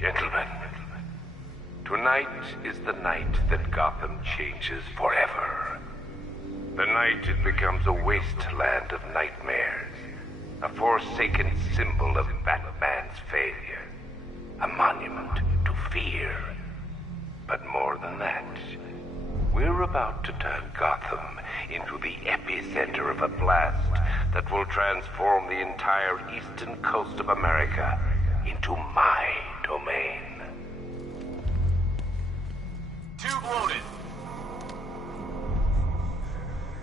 Gentlemen, tonight is the night that Gotham changes forever. The night it becomes a wasteland of nightmares, a forsaken symbol of Batman's failure, a monument to fear. But more than that, we're about to turn Gotham into the epicenter of a blast that will transform the entire eastern coast of America into my domain. Tube loaded.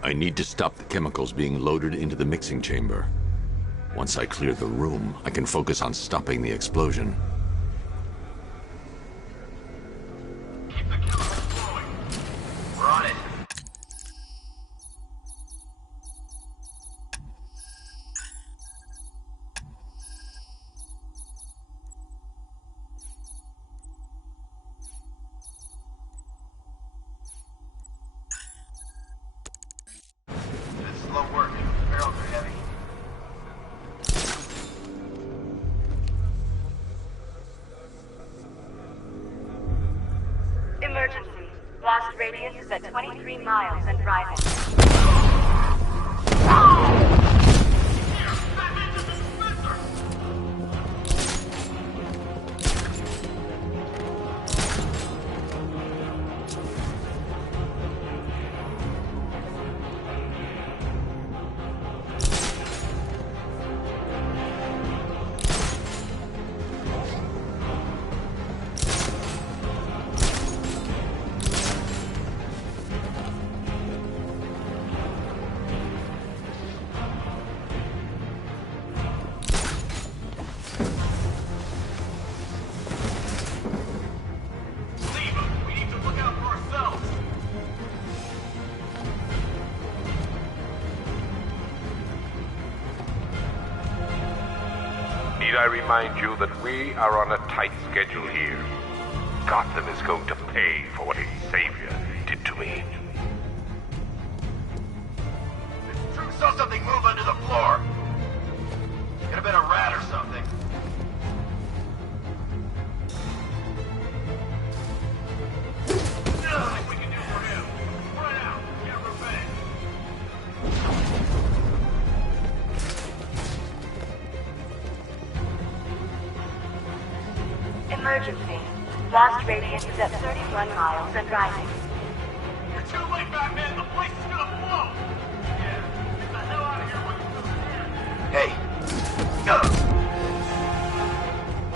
I need to stop the chemicals being loaded into the mixing chamber. Once I clear the room, I can focus on stopping the explosion. Keep the chemicals flowing. We're on it. It's slow working. Barrels are heavy. Emergency. Blast radius is at 23 miles and rising. Need I remind you that we are on a tight schedule here? Gotham is going to pay for what its savior did to me. Drew saw something move under the floor. Could have been a rat or something. Nothing we can do for him. Run out. Get revenge. Emergency. Blast radius is at 31 miles and rising. You're too late, Batman. The place is gonna blow. Yeah. Get the hell out of here when you still can. Hey. Go.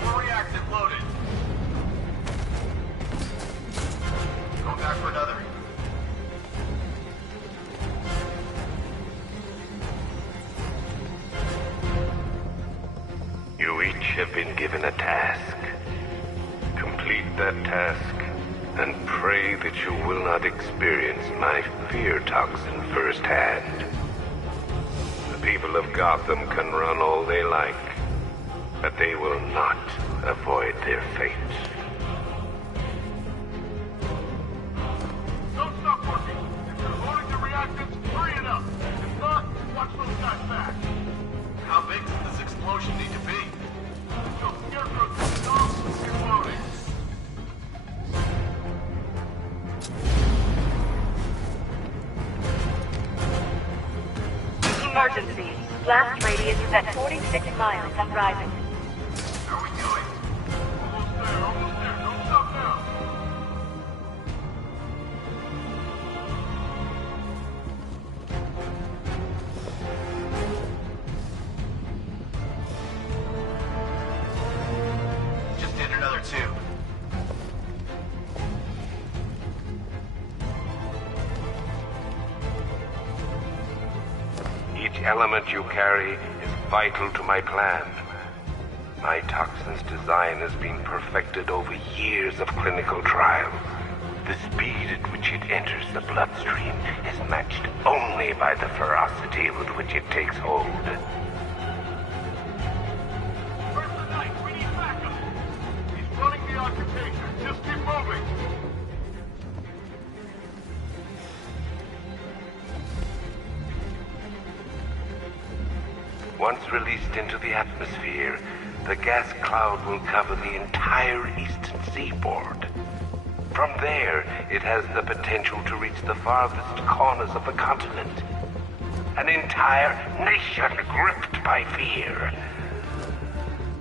More reactive loaded. Going back for another. You each have been given a task. Complete that task, and pray that you will not experience my fear toxin firsthand. The people of Gotham can run all they like, but they will not avoid their fate. Don't stop working. If you're loading the reactants, hurry it up. If not, watch those guys back. How big does this explosion need to be? So Scarecrow to the dogs and keep loading. Emergency. Blast radius is at 46 miles and rising. How are we doing? Almost there, almost there. Don't stop now. Just did another tube. Each element you carry is vital to my plan. My toxin's design has been perfected over years of clinical trials. The speed at which it enters the bloodstream is matched only by the ferocity with which it takes hold. Where's the knight? We need backup. He's running the occupation. Just keep moving. Once released into the atmosphere, the gas cloud will cover the entire eastern seaboard. From there, it has the potential to reach the farthest corners of the continent. An entire nation gripped by fear.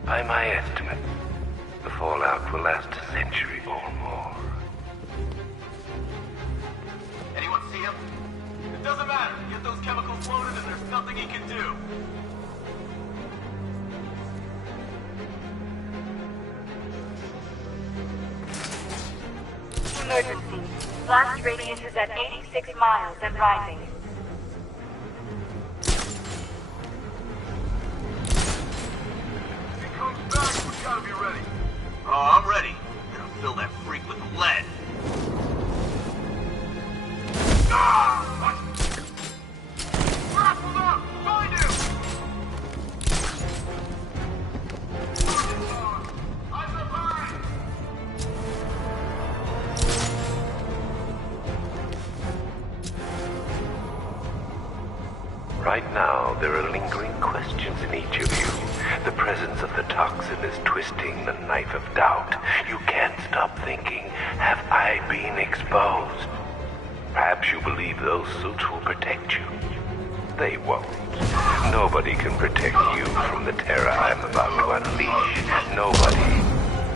By my estimate, the fallout will last a century or more. Anyone see him? It doesn't matter. Get those chemicals loaded and there's nothing he can do. Emergency. Blast radius is at 86 miles and rising. If he comes back, we gotta be ready. Oh, I'm ready. Gonna fill that freak with lead. Ah! Grapple up! Find him! Eyes up high! Right now, there are lingering questions in each of you. The presence of the toxin is twisting the knife of doubt. You can't stop thinking, have I been exposed? Perhaps you believe those suits will protect you. They won't. Nobody can protect you from the terror I'm about to unleash. Nobody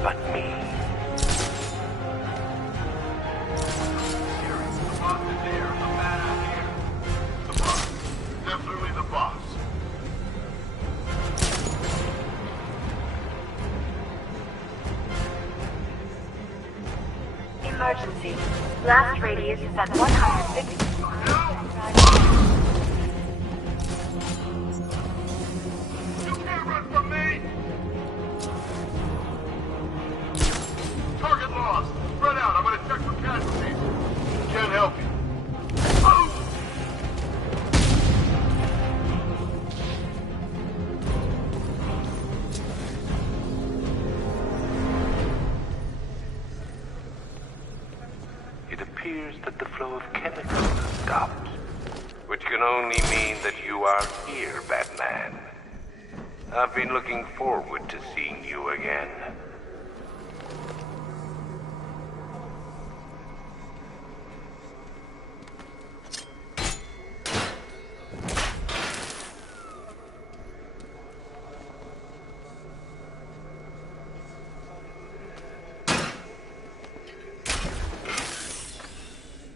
but me. The boss is here. The man out here. The boss. Definitely the boss. Emergency. Blast radius is at 150. You can't run from me! Target lost. Spread out. I'm gonna check for casualties. Can't help you. Oh! It appears that the flow of chemicals has stopped, which can only mean that you are here, Batman. I've been looking forward to seeing you again.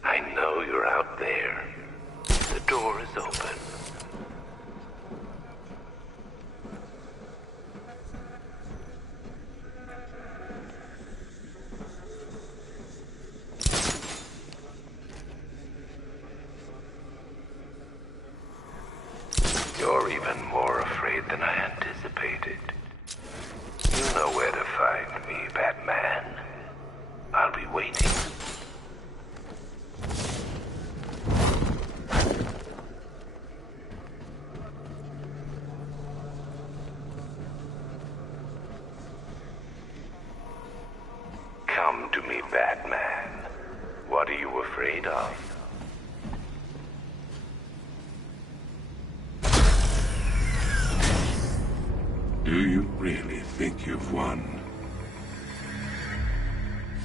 I know you're out there. The door is open. You're even more afraid than I anticipated. You know where to find me, Batman. I'll be waiting. Come to me, Batman. What are you afraid of? Do you really think you've won?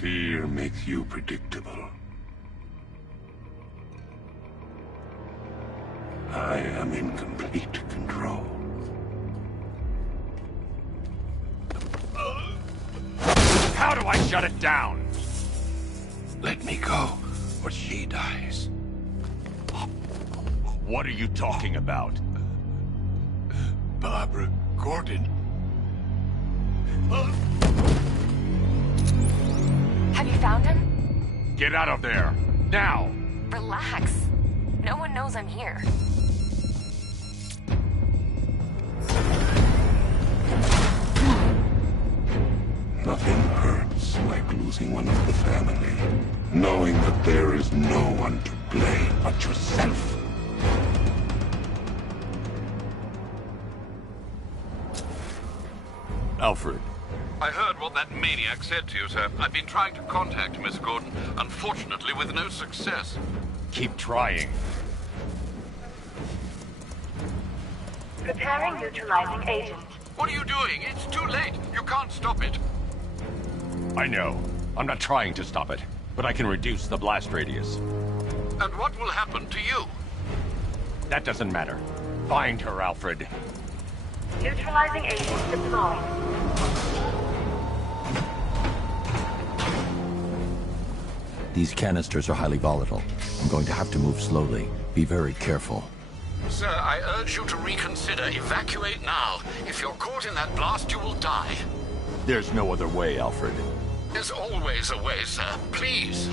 Fear makes you predictable. I am in complete control. How do I shut it down? Let me go, or she dies. What are you talking about? Barbara Gordon. Have you found him? Get out of there! Now! Relax. No one knows I'm here. Nothing hurts like losing one of the family. Knowing that there is no one to blame but yourself. Alfred. I heard what that maniac said to you, sir. I've been trying to contact Miss Gordon, unfortunately with no success. Keep trying. Preparing neutralizing agent. What are you doing? It's too late. You can't stop it. I know. I'm not trying to stop it, but I can reduce the blast radius. And what will happen to you? That doesn't matter. Find her, Alfred. Neutralizing agent deployed. These canisters are highly volatile. I'm going to have to move slowly. Be very careful. Sir, I urge you to reconsider. Evacuate now. If you're caught in that blast, you will die. There's no other way, Alfred. There's always a way, sir. Please.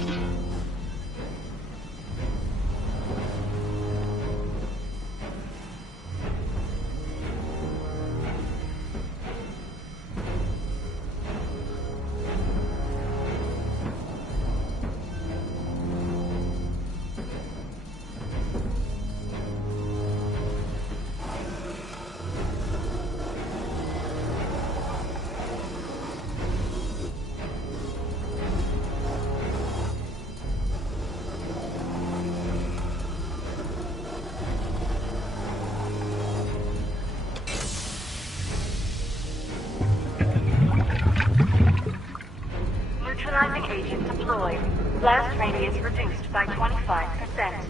Neutralizing agent deployed. Blast radius reduced by 25%.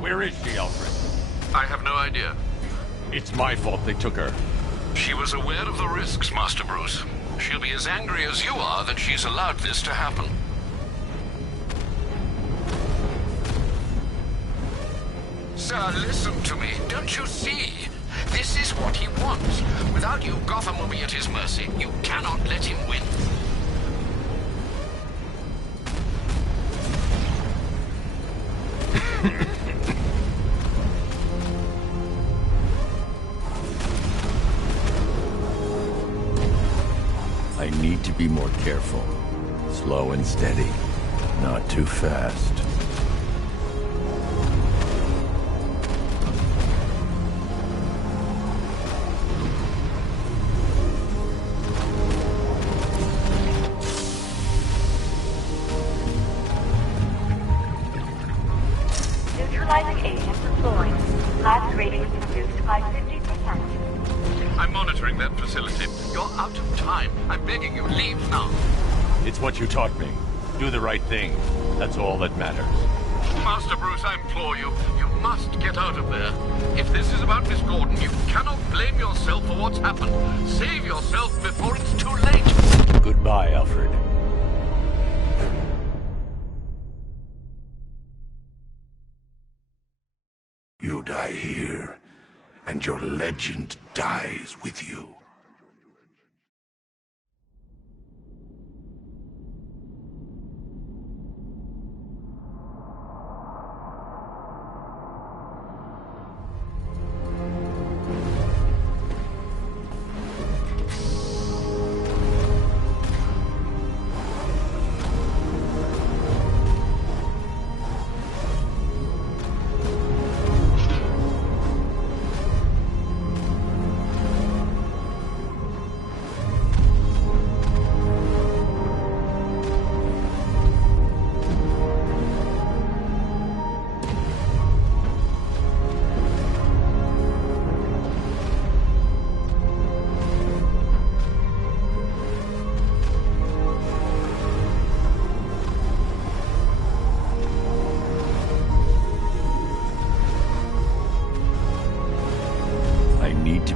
Where is she, Alfred? I have no idea. It's my fault they took her. She was aware of the risks, Master Bruce. She'll be as angry as you are that she's allowed this to happen. Sir, listen to me. Don't you see? This is what he wants. Without you, Gotham will be at his mercy. You cannot let him win. I need to be more careful. Slow and steady. Not too fast. Neutralizing agent deployed. Blast radius reduced by 50%. I'm monitoring that facility. You're out of time. I'm begging you, leave now. It's what you taught me. Do the right thing. That's all that matters. Master Bruce, I implore you. You must get out of there. If this is about Miss Gordon, you cannot blame yourself for what's happened. Save yourself before it's too late. Goodbye, Alfred. You die here, and your legend dies with you.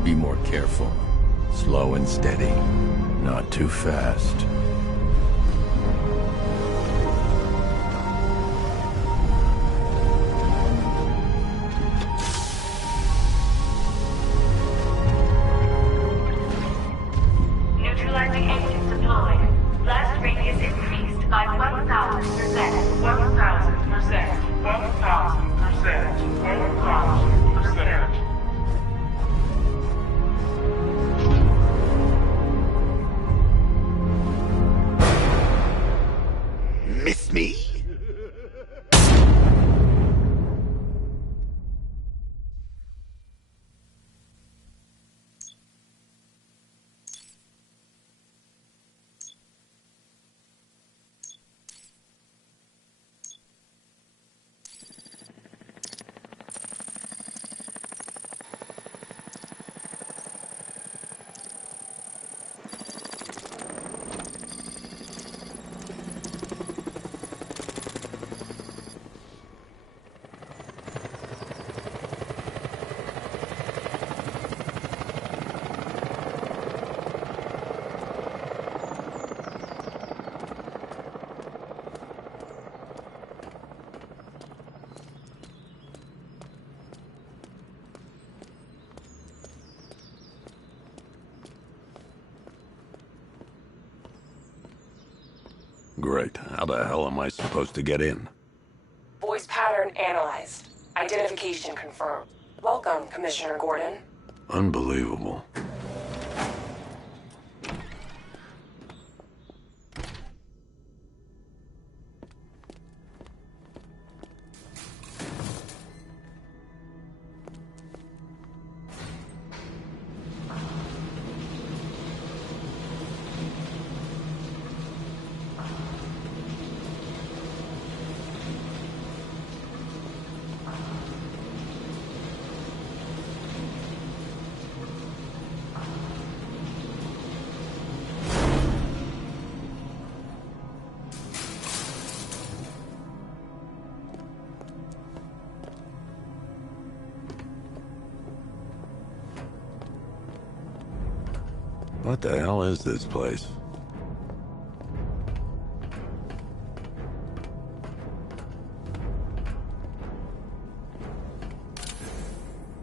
Be more careful. Slow and steady. Not too fast. Neutralizing agent deployed. Blast radius increased by 1,000%. 1,000%. 1,000%. 1,000%. Miss me? Great. How the hell am I supposed to get in? Voice pattern analyzed. Identification confirmed. Welcome, Commissioner Gordon. Unbelievable. What the hell is this place?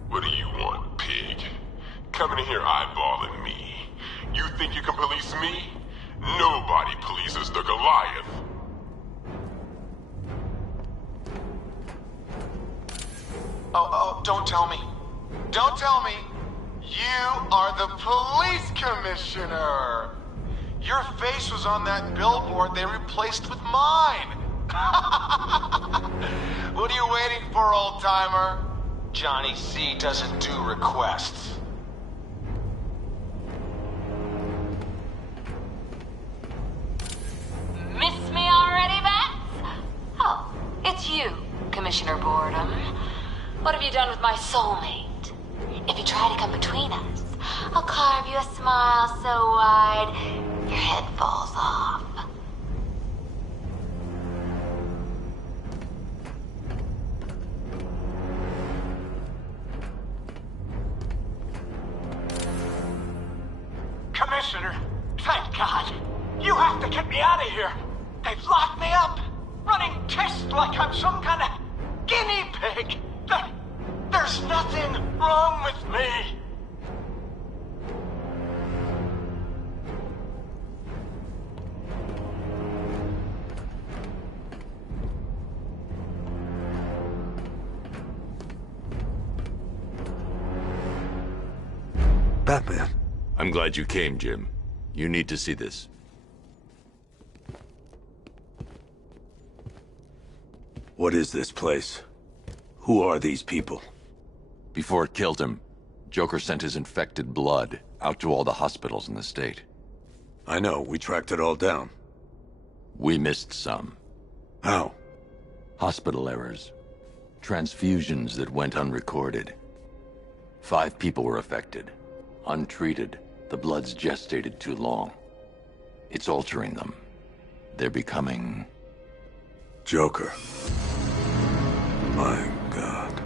What do you want, pig? Coming in here eyeballing me. You think you can police me? Nobody polices the Goliath. Oh, don't tell me. Don't tell me. You are the police commissioner. Your face was on that billboard they replaced with mine. What are you waiting for, old-timer? Johnny C doesn't do requests. Miss me already, Bats? Oh, it's you, Commissioner Boredom. What have you done with my soulmate? If you try to come between us, I'll carve you a smile so wide, your head falls off. Commissioner, thank God. You have to get me out of here. They've locked me up, running tests like I'm some kind of guinea pig. There's nothing wrong with me. Batman. I'm glad you came, Jim. You need to see this. What is this place? Who are these people? Before it killed him, Joker sent his infected blood out to all the hospitals in the state. I know, we tracked it all down. We missed some. How? Hospital errors. Transfusions that went unrecorded. 5 people were affected. Untreated, the blood's gestated too long. It's altering them. They're becoming... Joker. My God.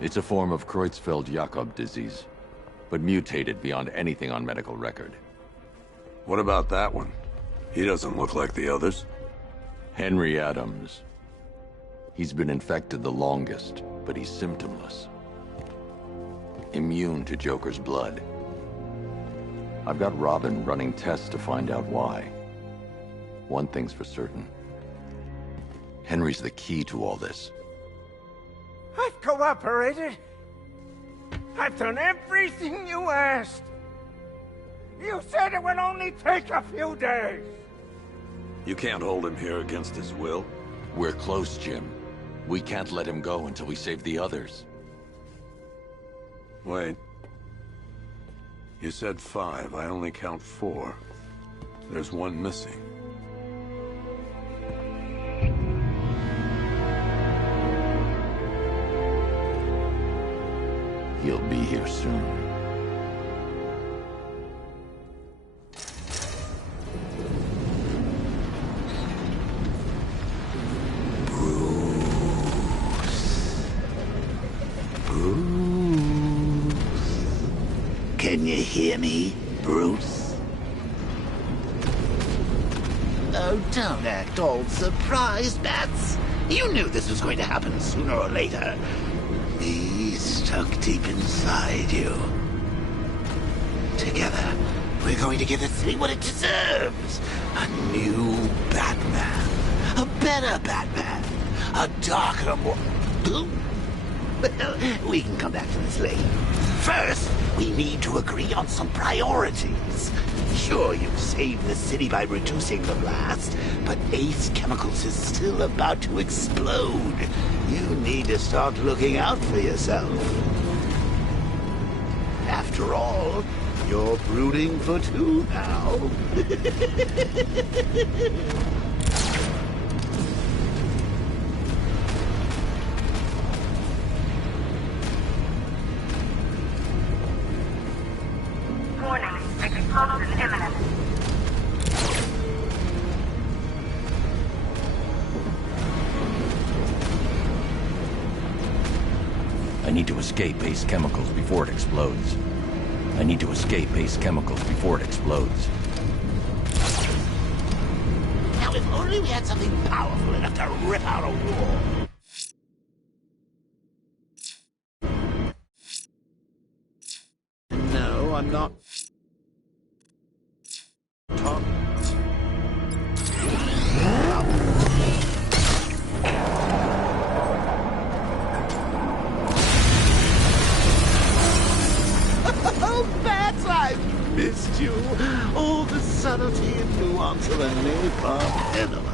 It's a form of Creutzfeldt-Jakob disease, but mutated beyond anything on medical record. What about that one? He doesn't look like the others. Henry Adams. He's been infected the longest, but he's symptomless. Immune to Joker's blood. I've got Robin running tests to find out why. One thing's for certain. Henry's the key to all this. I've cooperated. I've done everything you asked. You said it would only take a few days. You can't hold him here against his will. We're close, Jim. We can't let him go until we save the others. Wait. You said 5. I only count 4. There's one missing. He'll be here soon. Can you hear me, Bruce? Oh, don't act all surprised, Bats. You knew this was going to happen sooner or later. He's stuck deep inside you. Together, we're going to give the city what it deserves. A new Batman. A better Batman. A darker, more... Well, we can come back to this later. First, we need to agree on some priorities. Sure, you've saved the city by reducing the blast, but Ace Chemicals is still about to explode. You need to start looking out for yourself. After all, you're brooding for two now. Warning, explosion imminent. I need to escape Ace Chemicals before it explodes. I need to escape Ace Chemicals before it explodes. Now, if only we had something powerful enough to rip out a wall. No, I'm not. Talk. Oh, Bats, I've missed you. All the subtlety and nuance of a napalm pendulum.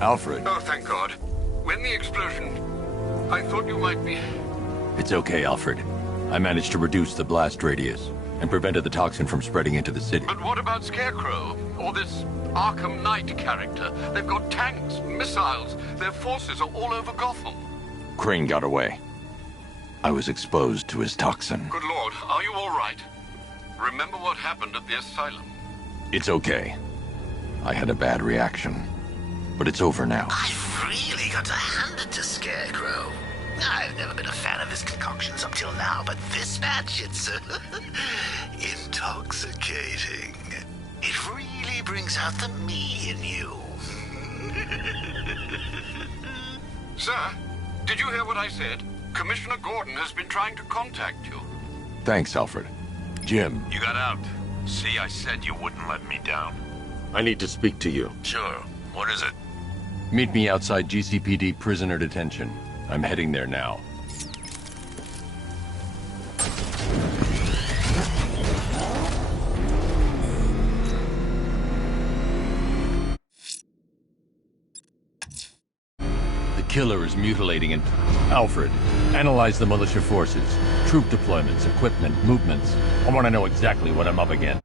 Alfred. Oh, thank God. When the explosion... I thought you might be... It's okay, Alfred. I managed to reduce the blast radius and prevented the toxin from spreading into the city. But what about Scarecrow? Or this Arkham Knight character? They've got tanks, missiles. Their forces are all over Gotham. Crane got away. I was exposed to his toxin. Good Lord, are you all right? Remember what happened at the asylum? It's okay. I had a bad reaction. But it's over now. I've really got to hand it to Scarecrow. I've never been a fan of his concoctions up till now, but this match, it's intoxicating. It really brings out the me in you. Sir, did you hear what I said? Commissioner Gordon has been trying to contact you. Thanks, Alfred. Jim. You got out. See, I said you wouldn't let me down. I need to speak to you. Sure. What is it? Meet me outside GCPD prisoner detention. I'm heading there now. The killer is mutilating and... Alfred, analyze the militia forces, troop deployments, equipment, movements. I want to know exactly what I'm up against.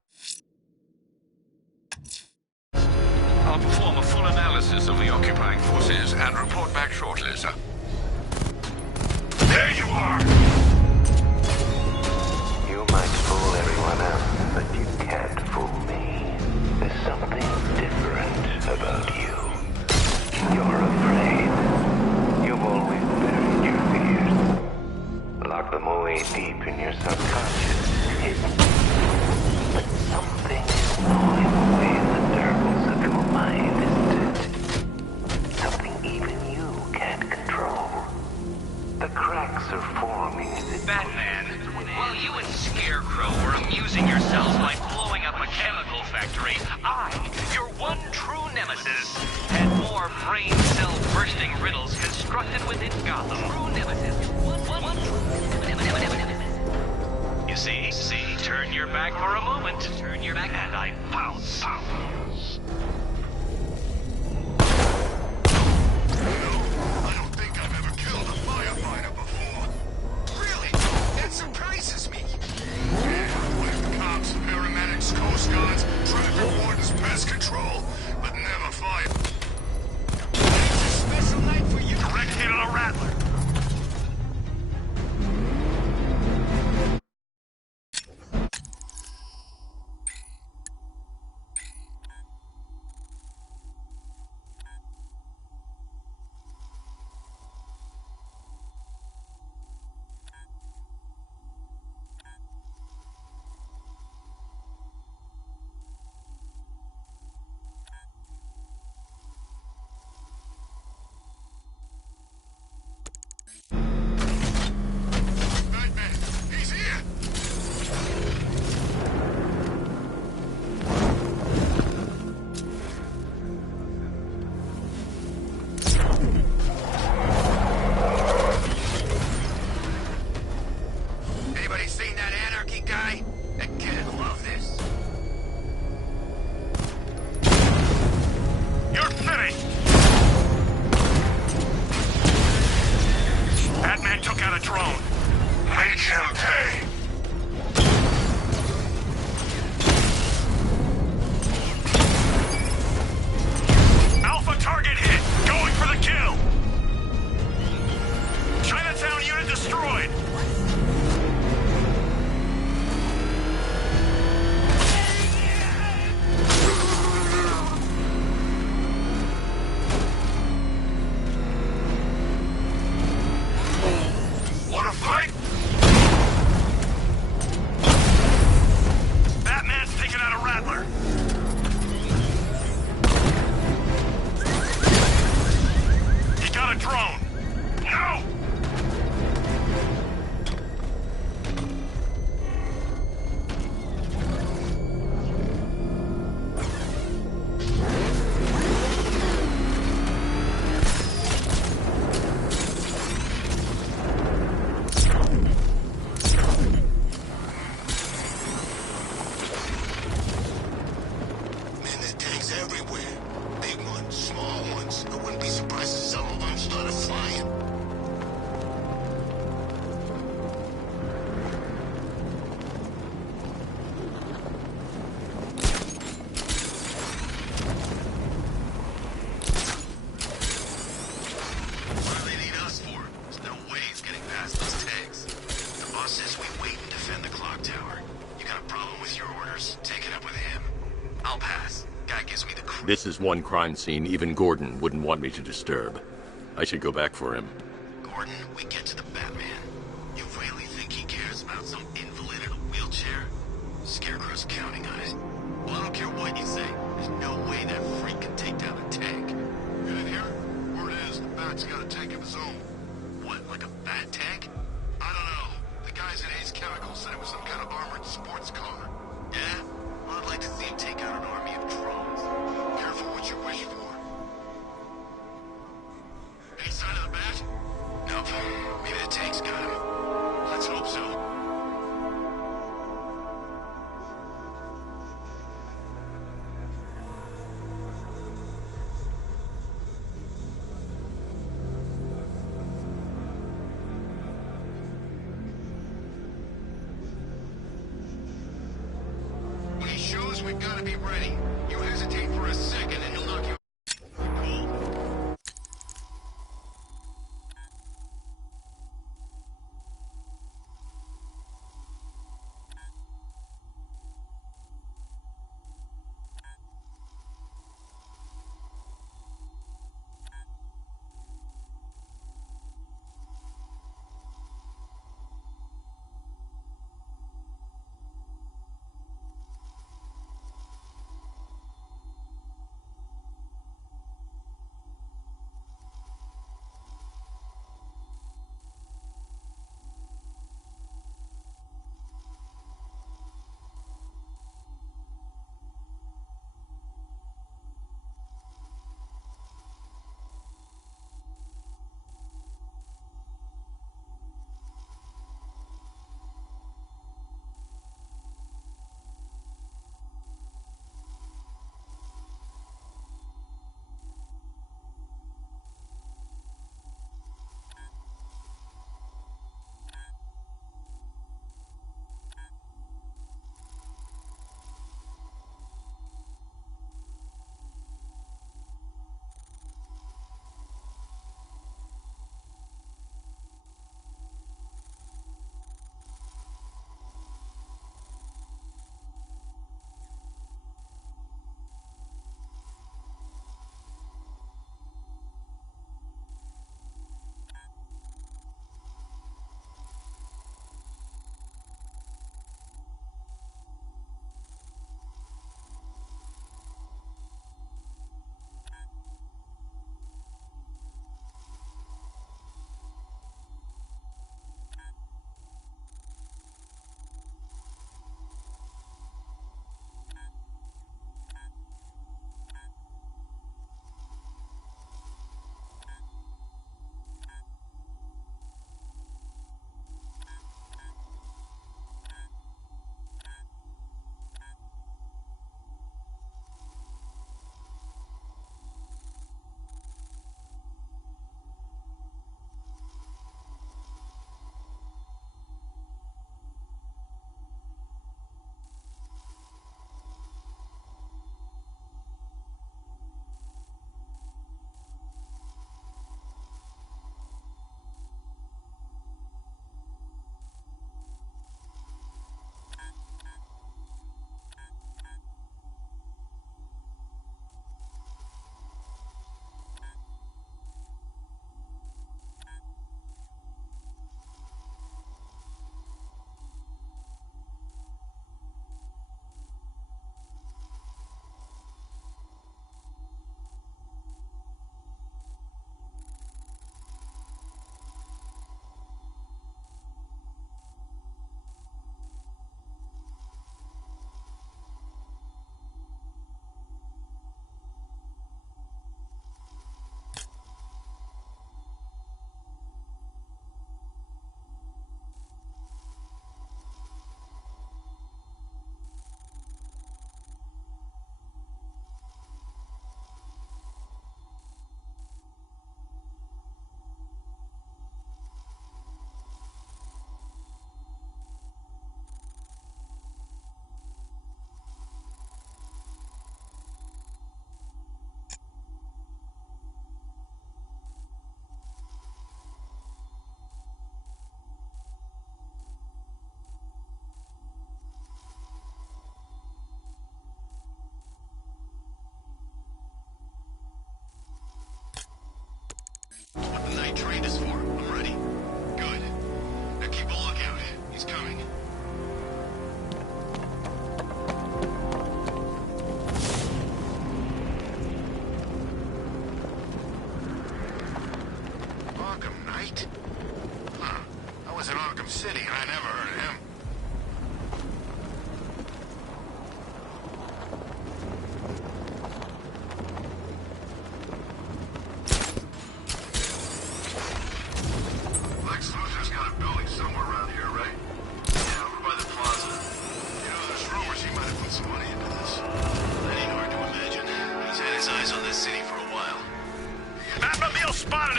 I'll perform a full analysis of the occupying forces and report back shortly, sir. There you are! You might fool everyone else, but you can't fool me. There's something different about you. You're afraid. You've always buried your fears. Lock them away deep in your subconscious, hidden. But something is gnawing away in the darkness of your mind, isn't it? Something even you can't control. The cracks are forming as it... Batman, while you and Scarecrow were amusing yourselves by blowing up a chemical factory, I, your one true nemesis, had more brain cell bursting riddles constructed within Gotham. True nemesis. One true nemesis. You See? Turn your back for a moment. Turn your back and I pounce. I don't think I've ever killed a firefighter before. Really? That surprises me. Yeah, with cops, paramedics, coast guards, traffic wardens, pest control, but never fire. It's a special night for you. Direct hit on a rattler. This is one crime scene even Gordon wouldn't want me to disturb. I should go back for him. Gordon, we get to the Batman. You really think he cares about some invalid in a wheelchair? Scarecrow's counting on it. Well, I don't care what you say. There's no way that freak can take down a tank. You didn't hear it? Word is, the Bat's got a tank of his own. What, like a Bat tank? I don't know. The guys at Ace Chemical said it was some kind of armored sports car. Yeah? Well, I'd like to see him take out an army of drones. Careful what you wish for. Any sign of the Bat? Nope. Maybe the tank's got him. Let's hope so. When he shows, we've got to be ready. You hesitate for a second and he'll knock you.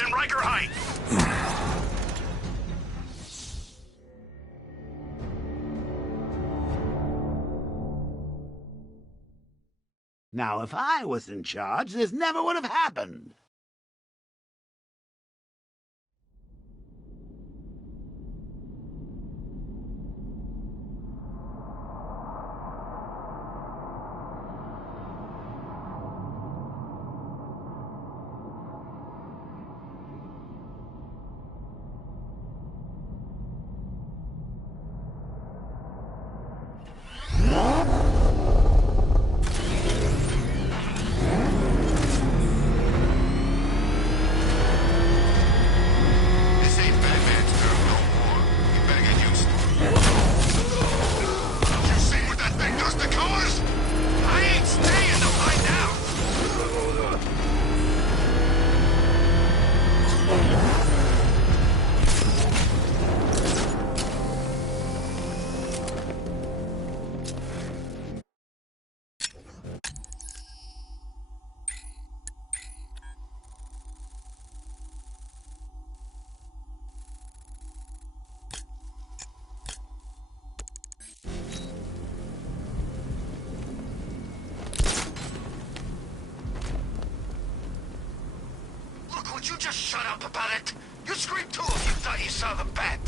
in Riker Heights! Now, if I was in charge, this never would have happened. Would you just shut up about it? You screamed too if you thought you saw the bat.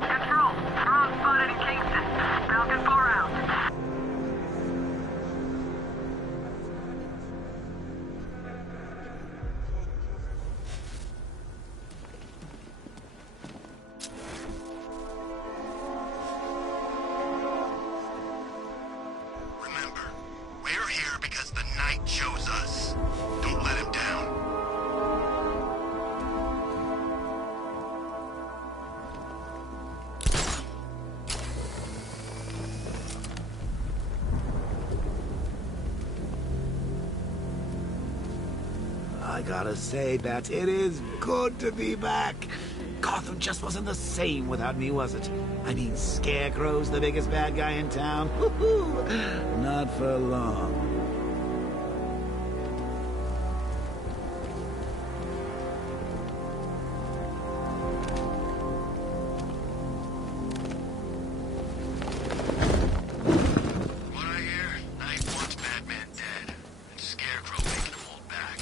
Control, drone spotted in Kingston. Falcon 4 out. Remember, we're here because the Knight chose us. Don't let him down. I gotta say, Bats, it is good to be back. Gotham just wasn't the same without me, was it? I mean, Scarecrow's the biggest bad guy in town. Woohoo! Not for long. What I hear, Knight wants Batman dead, and Scarecrow making him hold back.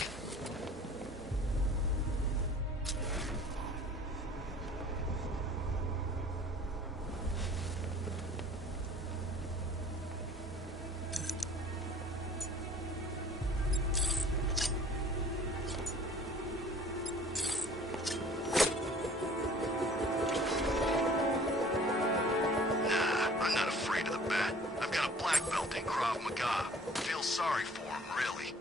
Nah, I'm not afraid of the bat. I've got a black belt in Krav Maga. Feel sorry for him, really.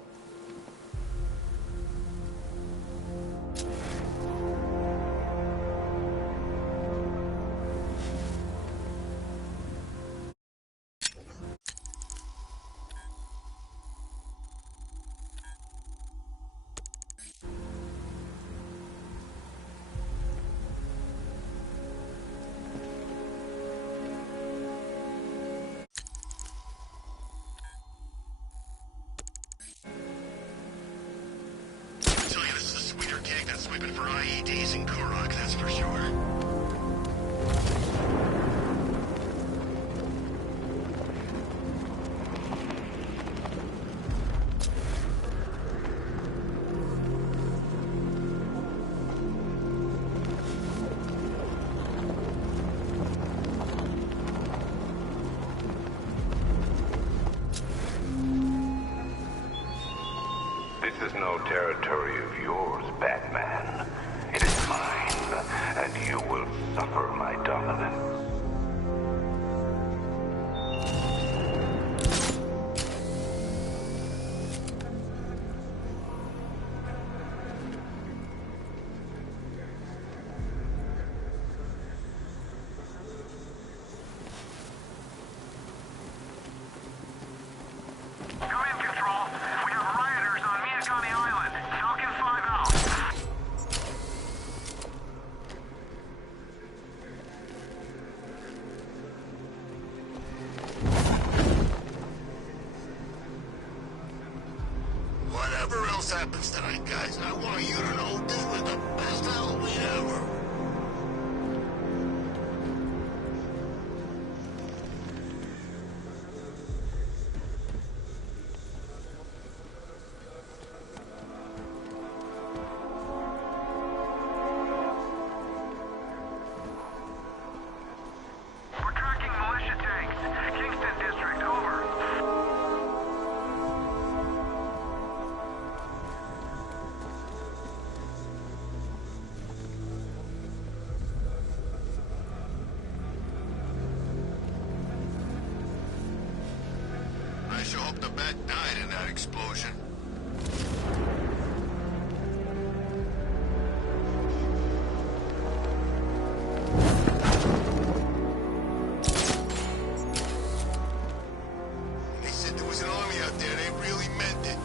I tell you, this is a sweeter gig than sweeping for IEDs in Kurok, that's for sure. This is no territory of yours, Batman. It is mine, and you will suffer my dominance. Come in, Control. else happens tonight, guys, I want you to know this was the best Halloween ever. We're tracking militia tanks. Kingston District, over. I sure hope the bat died in that explosion. They said there was an army out there. They really meant it.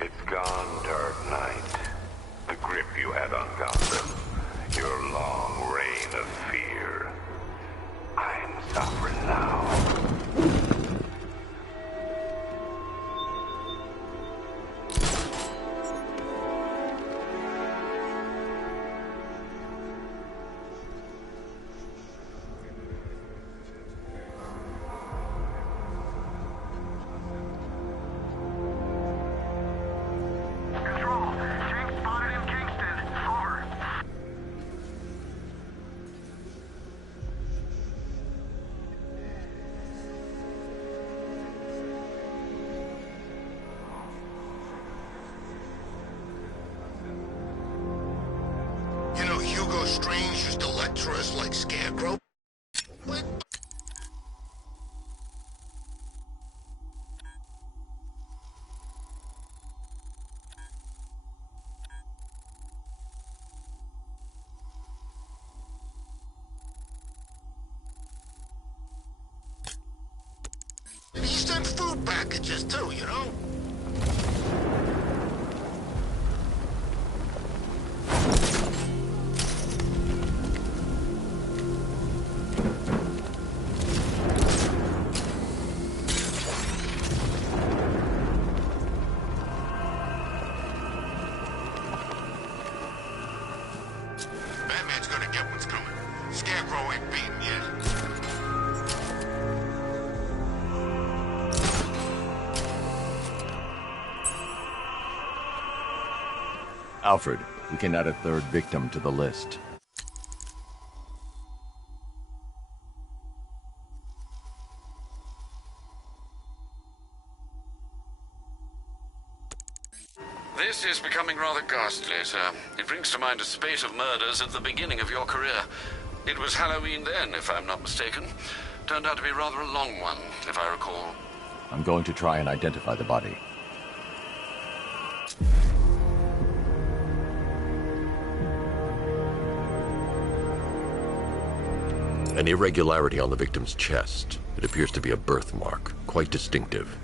It's gone, Dark Knight. The grip you had on Gotham. Your long reign of fear. I'm suffering now. Control, tank spotted in Kingston, over. You know, Hugo Strange used to lecture us like Scarecrow. What? And he sent food packages too, you know? Batman's gonna get what's coming. Scarecrow ain't beaten yet. Alfred, we can add a third victim to the list. This is becoming rather ghastly, sir. It brings to mind a spate of murders at the beginning of your career. It was Halloween then, if I'm not mistaken. Turned out to be rather a long one, if I recall. I'm going to try and identify the body. An irregularity on the victim's chest. It appears to be a birthmark, quite distinctive.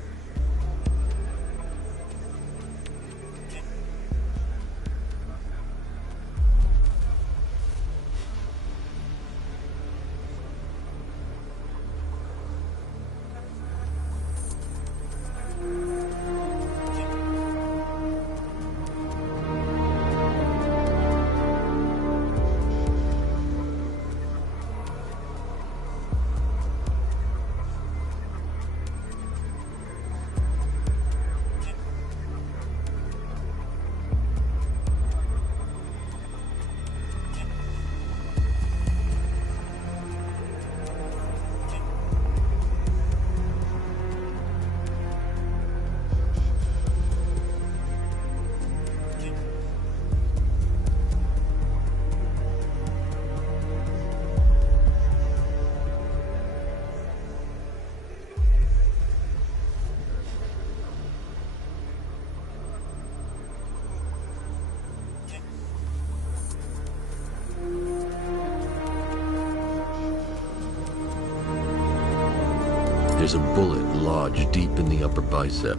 There's a bullet lodged deep in the upper bicep.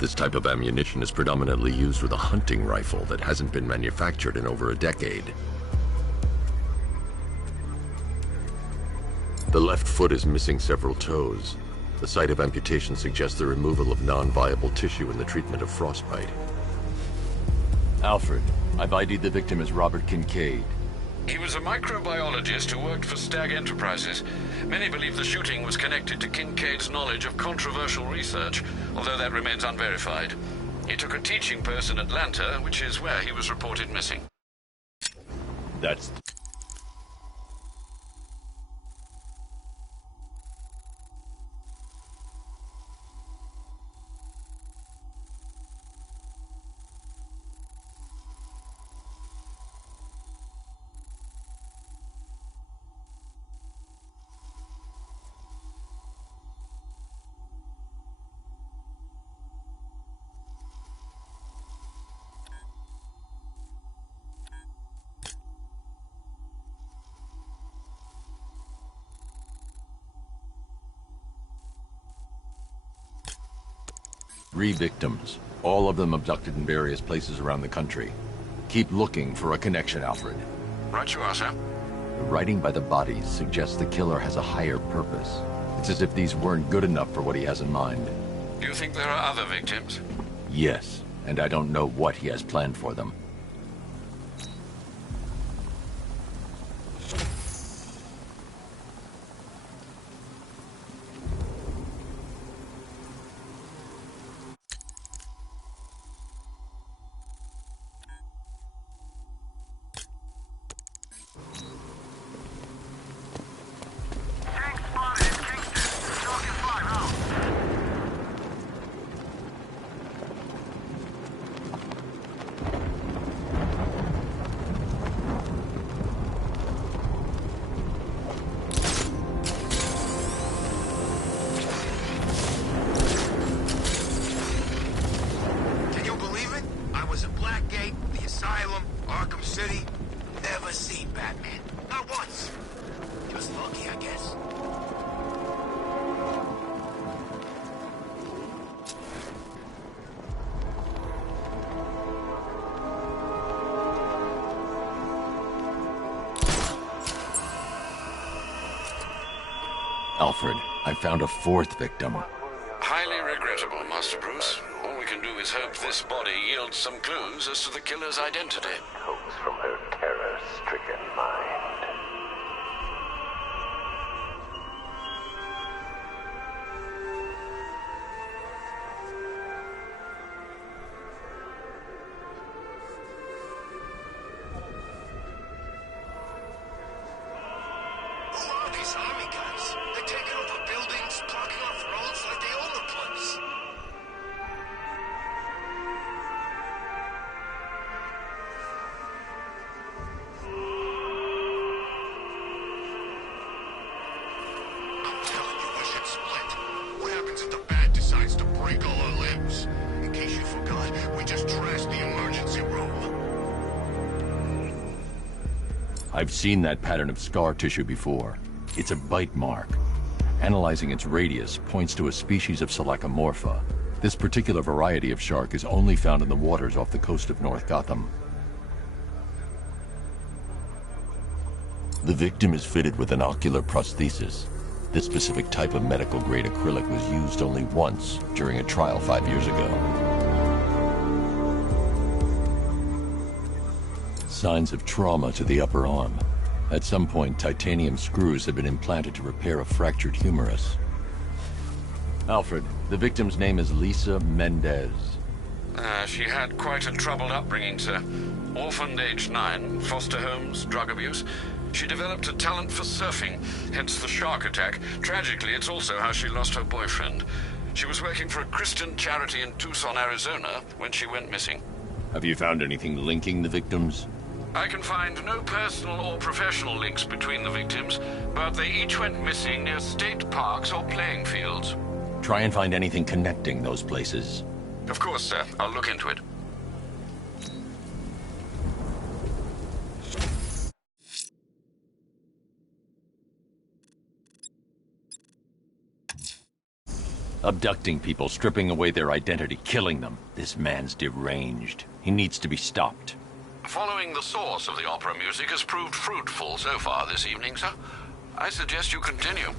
This type of ammunition is predominantly used with a hunting rifle that hasn't been manufactured in over a decade. The left foot is missing several toes. The site of amputation suggests the removal of non-viable tissue in the treatment of frostbite. Alfred, I've ID'd the victim as Robert Kincaid. He was a microbiologist who worked for Stag Enterprises. Many believe the shooting was connected to Kincaid's knowledge of controversial research, although that remains unverified. He took a teaching post in Atlanta, which is where he was reported missing. That's... Three victims, all of them abducted in various places around the country. Keep looking for a connection, Alfred. Right you are, sir. The writing by the bodies suggests the killer has a higher purpose. It's as if these weren't good enough for what he has in mind. Do you think there are other victims? Yes, and I don't know what he has planned for them. Arkham City, never seen Batman. Not once. Just lucky, I guess. Alfred, I found a fourth victim. Highly regrettable, Master Bruce. All we can do is hope this body yields some clues as to the killer's identity. Comes from her terror-stricken mind. Who are these army guys? They're taking over buildings, blocking off roads like they own the place. I'm telling you, we should split. What happens if the bat decides to break all our limbs? In case you forgot, we just trashed the emergency room. I've seen that pattern of scar tissue before. It's a bite mark. Analyzing its radius points to a species of Selachomorpha. This particular variety of shark is only found in the waters off the coast of North Gotham. The victim is fitted with an ocular prosthesis. This specific type of medical-grade acrylic was used only once during a trial 5 years ago. Signs of trauma to the upper arm. At some point, titanium screws have been implanted to repair a fractured humerus. Alfred, the victim's name is Lisa Mendez. She had quite a troubled upbringing, sir. Orphaned aged 9, foster homes, drug abuse. She developed a talent for surfing, hence the shark attack. Tragically, it's also how she lost her boyfriend. She was working for a Christian charity in Tucson, Arizona, when she went missing. Have you found anything linking the victims? I can find no personal or professional links between the victims, but they each went missing near state parks or playing fields. Try and find anything connecting those places. Of course, sir. I'll look into it. Abducting people, stripping away their identity, killing them. This man's deranged. He needs to be stopped. Following the source of the opera music has proved fruitful so far this evening, sir. I suggest you continue.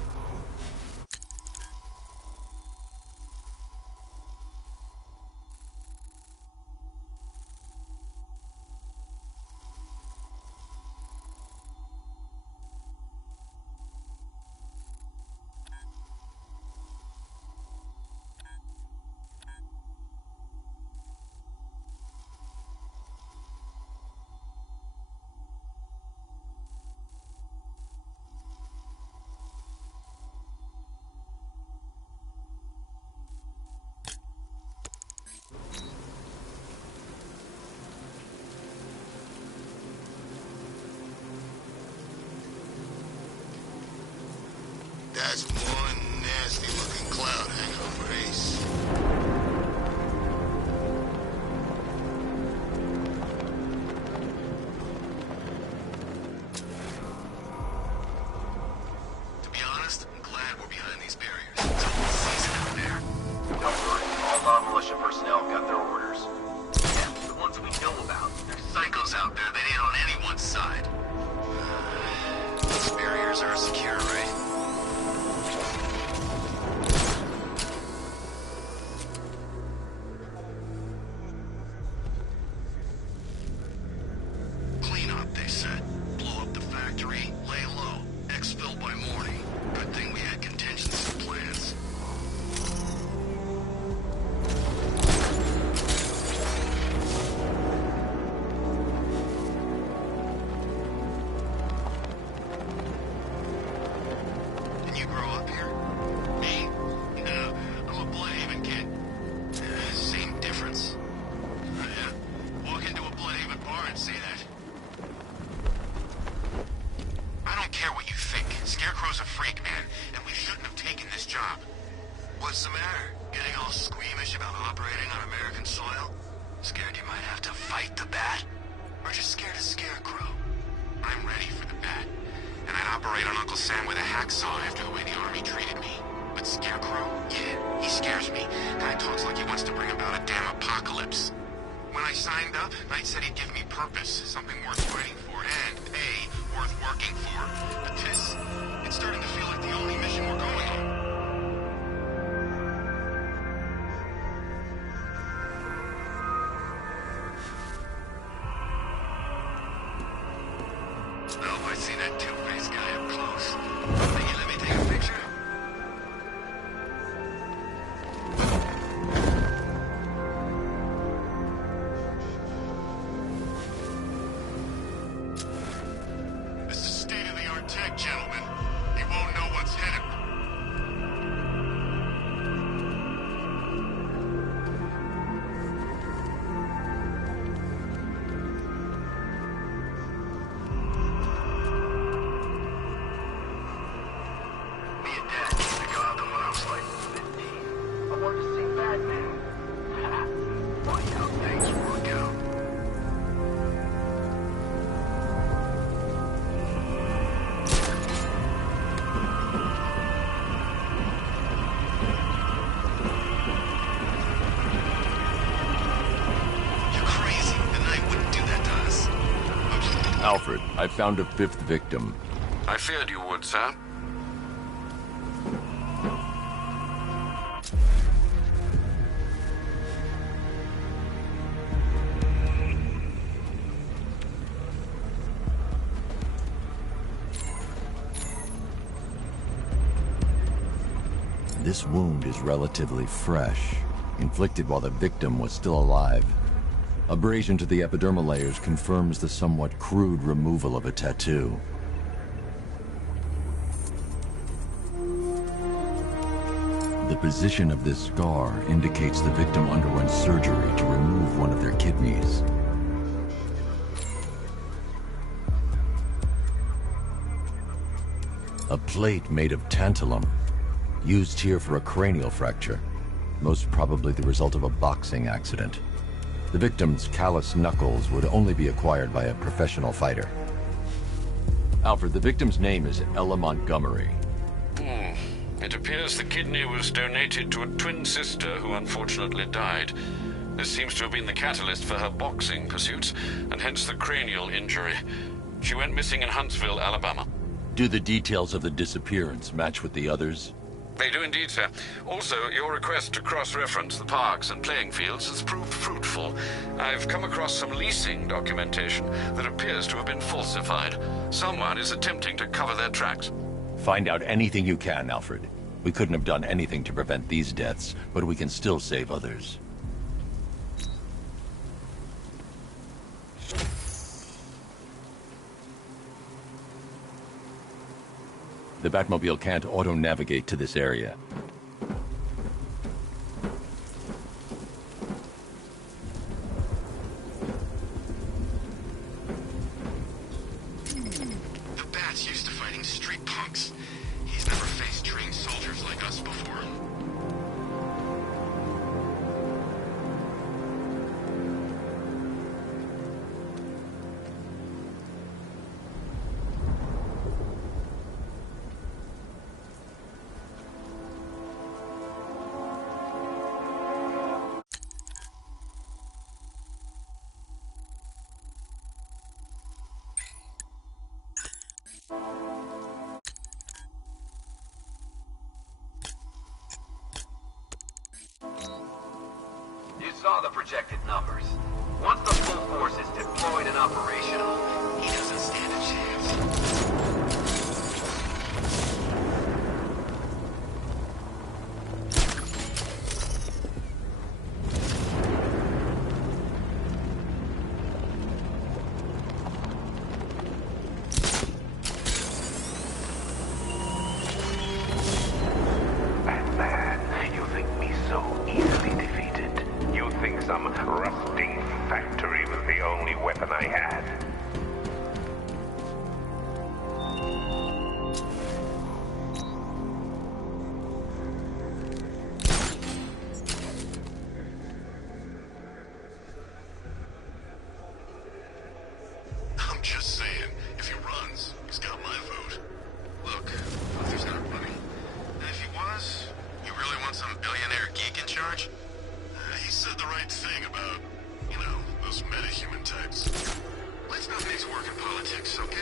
That's one nasty-looking cloud hangover, Ace. To be honest, I'm glad we're behind these barriers. It's all season out there. Don't worry, all non-militia personnel got their orders. Yeah, the ones we know about. There's psychos out there that ain't on anyone's side. These barriers are secure, right? Clean up, they said. Blow up the factory, lay low. Exfil by morning. Good thing we had contingency plans. Did you grow up here? Me? No, I'm a Bloodhaven kid. Same difference. Yeah. Walk into a Bloodhaven bar and say that. I don't care what you think. Scarecrow's a freak, man, and we shouldn't have taken this job. What's the matter? Getting all squeamish about operating on American soil? Scared you might have to fight the Bat? Or just scared of Scarecrow? I'm ready for the Bat. And I'd operate on Uncle Sam with a hacksaw after the way the Army treated me. But Scarecrow? Yeah, he scares me. Guy talks like he wants to bring about a damn apocalypse. When I signed up, Knight said he'd give me purpose, something worth fighting for, and pay worth working for. But this, it's starting to feel like the only mission we're going on. Oh, I see that two-faced guy up close. Think you let me take a picture? This is state-of-the-art tech, gentlemen. You won't know what's hidden. Me and Dad used to go out there when I was like 15. I wanted to see Batman. Funny how things work out. You're crazy. The Knight wouldn't do that to us. Alfred, I found a fifth victim. I feared you would, sir. This wound is relatively fresh, inflicted while the victim was still alive. Abrasion to the epidermal layers confirms the somewhat crude removal of a tattoo. The position of this scar indicates the victim underwent surgery to remove one of their kidneys. A plate made of tantalum, used here for a cranial fracture, most probably the result of a boxing accident. The victim's calloused knuckles would only be acquired by a professional fighter. Alfred, the victim's name is Ella Montgomery. It appears the kidney was donated to a twin sister who unfortunately died. This seems to have been the catalyst for her boxing pursuits, and hence the cranial injury. She went missing in Huntsville, Alabama. Do the details of the disappearance match with the others? They do indeed, sir. Also, your request to cross-reference the parks and playing fields has proved fruitful. I've come across some leasing documentation that appears to have been falsified. Someone is attempting to cover their tracks. Find out anything you can, Alfred. We couldn't have done anything to prevent these deaths, but we can still save others. The Batmobile can't auto-navigate to this area. The Bat's used to fighting street punks. He's never faced trained soldiers like us before. You saw the projected numbers. Once the full force is deployed and operational, he doesn't stand a chance. Batman, you think me so easily defeated? You think some rusting factory was the only weapon I had? I'm just saying, if he runs, he's got my vote. Look, Luther's not running. And if he was, you really want some billionaire geek in charge? He said the right thing about, you know, those metahuman types. Let's not mix work and politics, okay?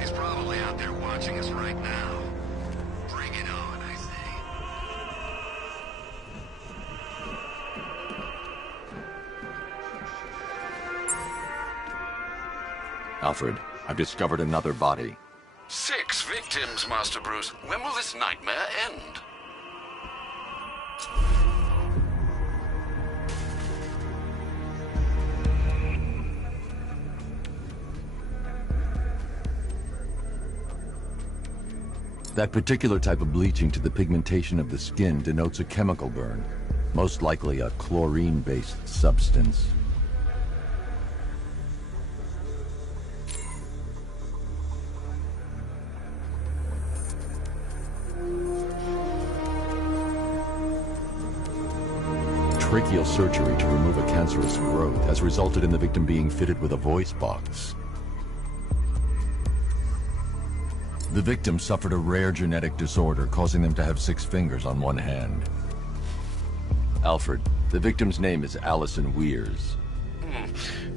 He's probably out there watching us right now. Bring it on, I say. Alfred, I've discovered another body. 6 victims, Master Bruce. When will this nightmare end? That particular type of bleaching to the pigmentation of the skin denotes a chemical burn, most likely a chlorine-based substance. Tracheal surgery to remove a cancerous growth has resulted in the victim being fitted with a voice box. The victim suffered a rare genetic disorder, causing them to have 6 fingers on one hand. Alfred, the victim's name is Allison Weers.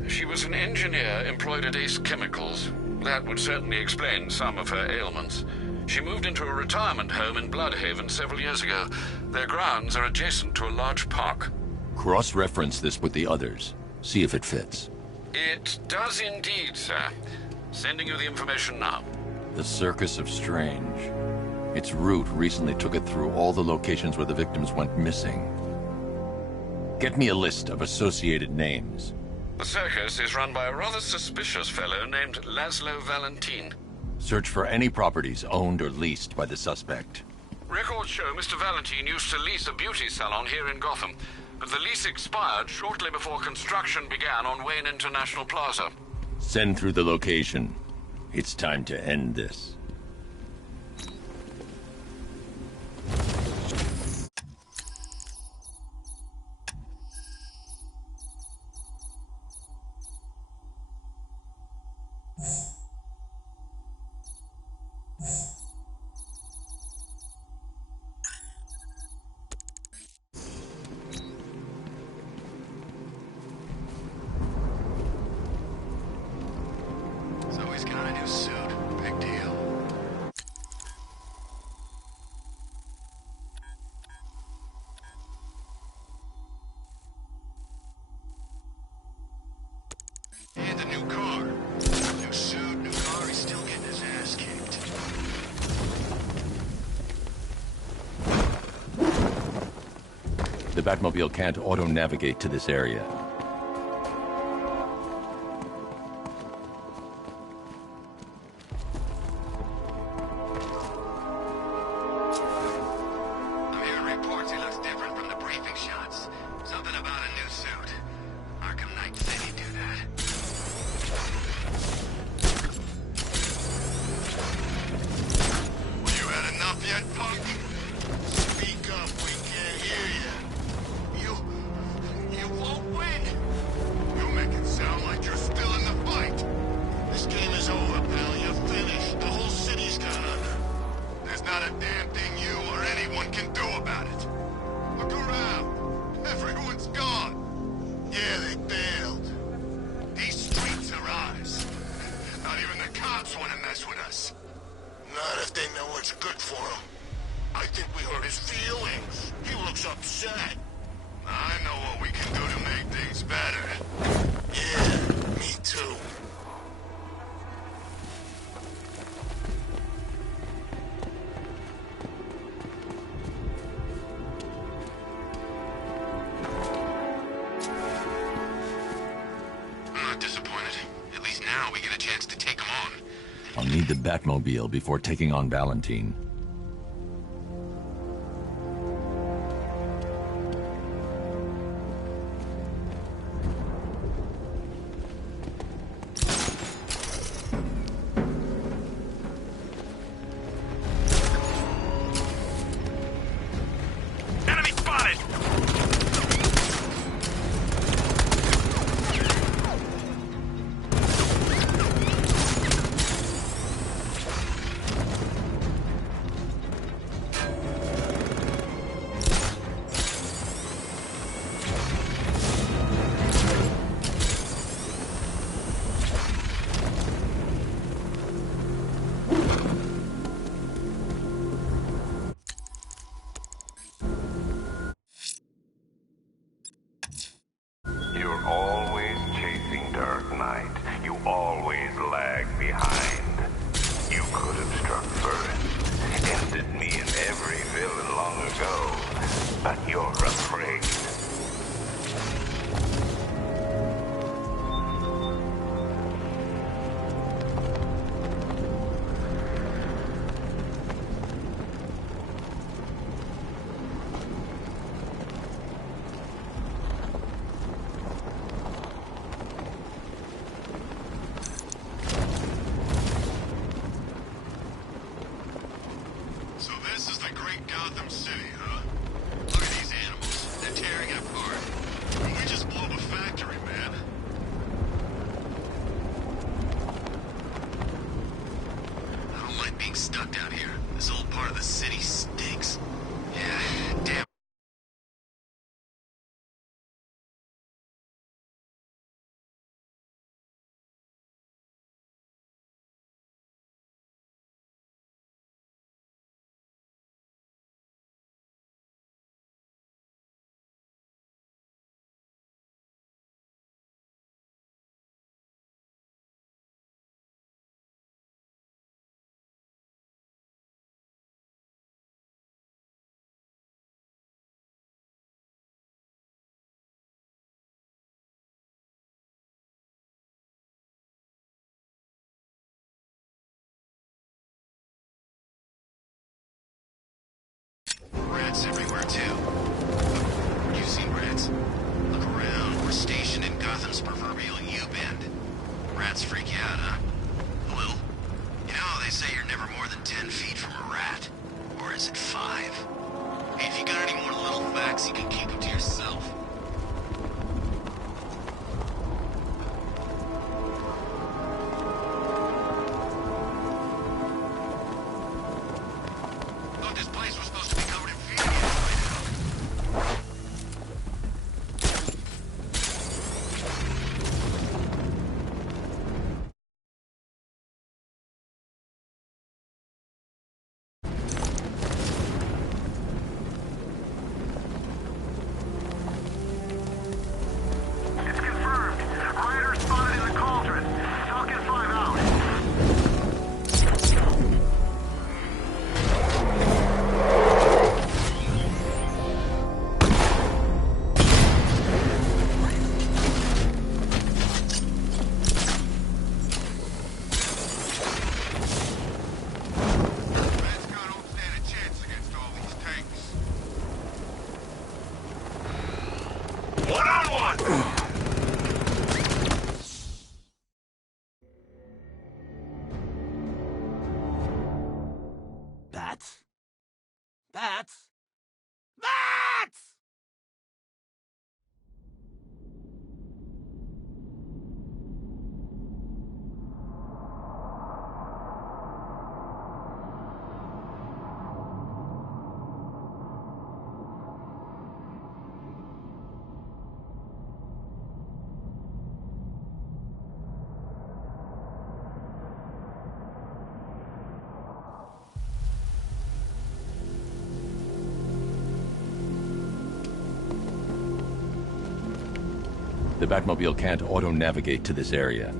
She was an engineer employed at Ace Chemicals. That would certainly explain some of her ailments. She moved into a retirement home in Bloodhaven several years ago. Their grounds are adjacent to a large park. Cross-reference this with the others. See if it fits. It does indeed, sir. Sending you the information now. The Circus of Strange. Its route recently took it through all the locations where the victims went missing. Get me a list of associated names. The circus is run by a rather suspicious fellow named Laszlo Valentin. Search for any properties owned or leased by the suspect. Records show Mr. Valentin used to lease a beauty salon here in Gotham, but the lease expired shortly before construction began on Wayne International Plaza. Send through the location. It's time to end this. So he's got a new suit. Big deal. And a new car. New suit, new car, he's still getting his ass kicked. The Batmobile can't auto-navigate to this area. I'm hearing reports he looks different from the briefing shots. Something about a new suit. Arkham Knight said he'd do that. Well, you had enough yet, punk? Speak up, we can't hear you. You won't win. You make it sound like you're still in the fight. This game is over, pal. You're finished. The whole city's gone under. There's not a damn thing you or anyone can do about it. Look around. Everyone's gone. Yeah, they bailed. These streets are ours. Not even the cops want to mess with us. Not if they know what's good for him. I think we hurt his feelings. He looks upset. I know what we can do to make things better. Yeah, me too. I'm not disappointed. At least now we get a chance to take him on. I'll need the Batmobile before taking on Valentine. Enemy spotted! You're always chasing Dark Knight. You always lag behind. You could have struck first, ended me and every villain long ago, but you're afraid. So this is the great Gotham City, huh? Look at these animals. They're tearing it apart. And we just blew up a factory, man. I don't like being stuck down here. This old part of the city stinks. Yeah, damn. Rats everywhere, too. You've seen rats. Look around. We're stationed in Gotham's proverbial U-bend. Rats freak you out, huh? A little? they say you're never more than 10 feet from a rat. Or is it 5? Hey, if you got any more little facts, you can keep them to yourself. Bats? Bats? Bats! The Batmobile can't auto-navigate to this area.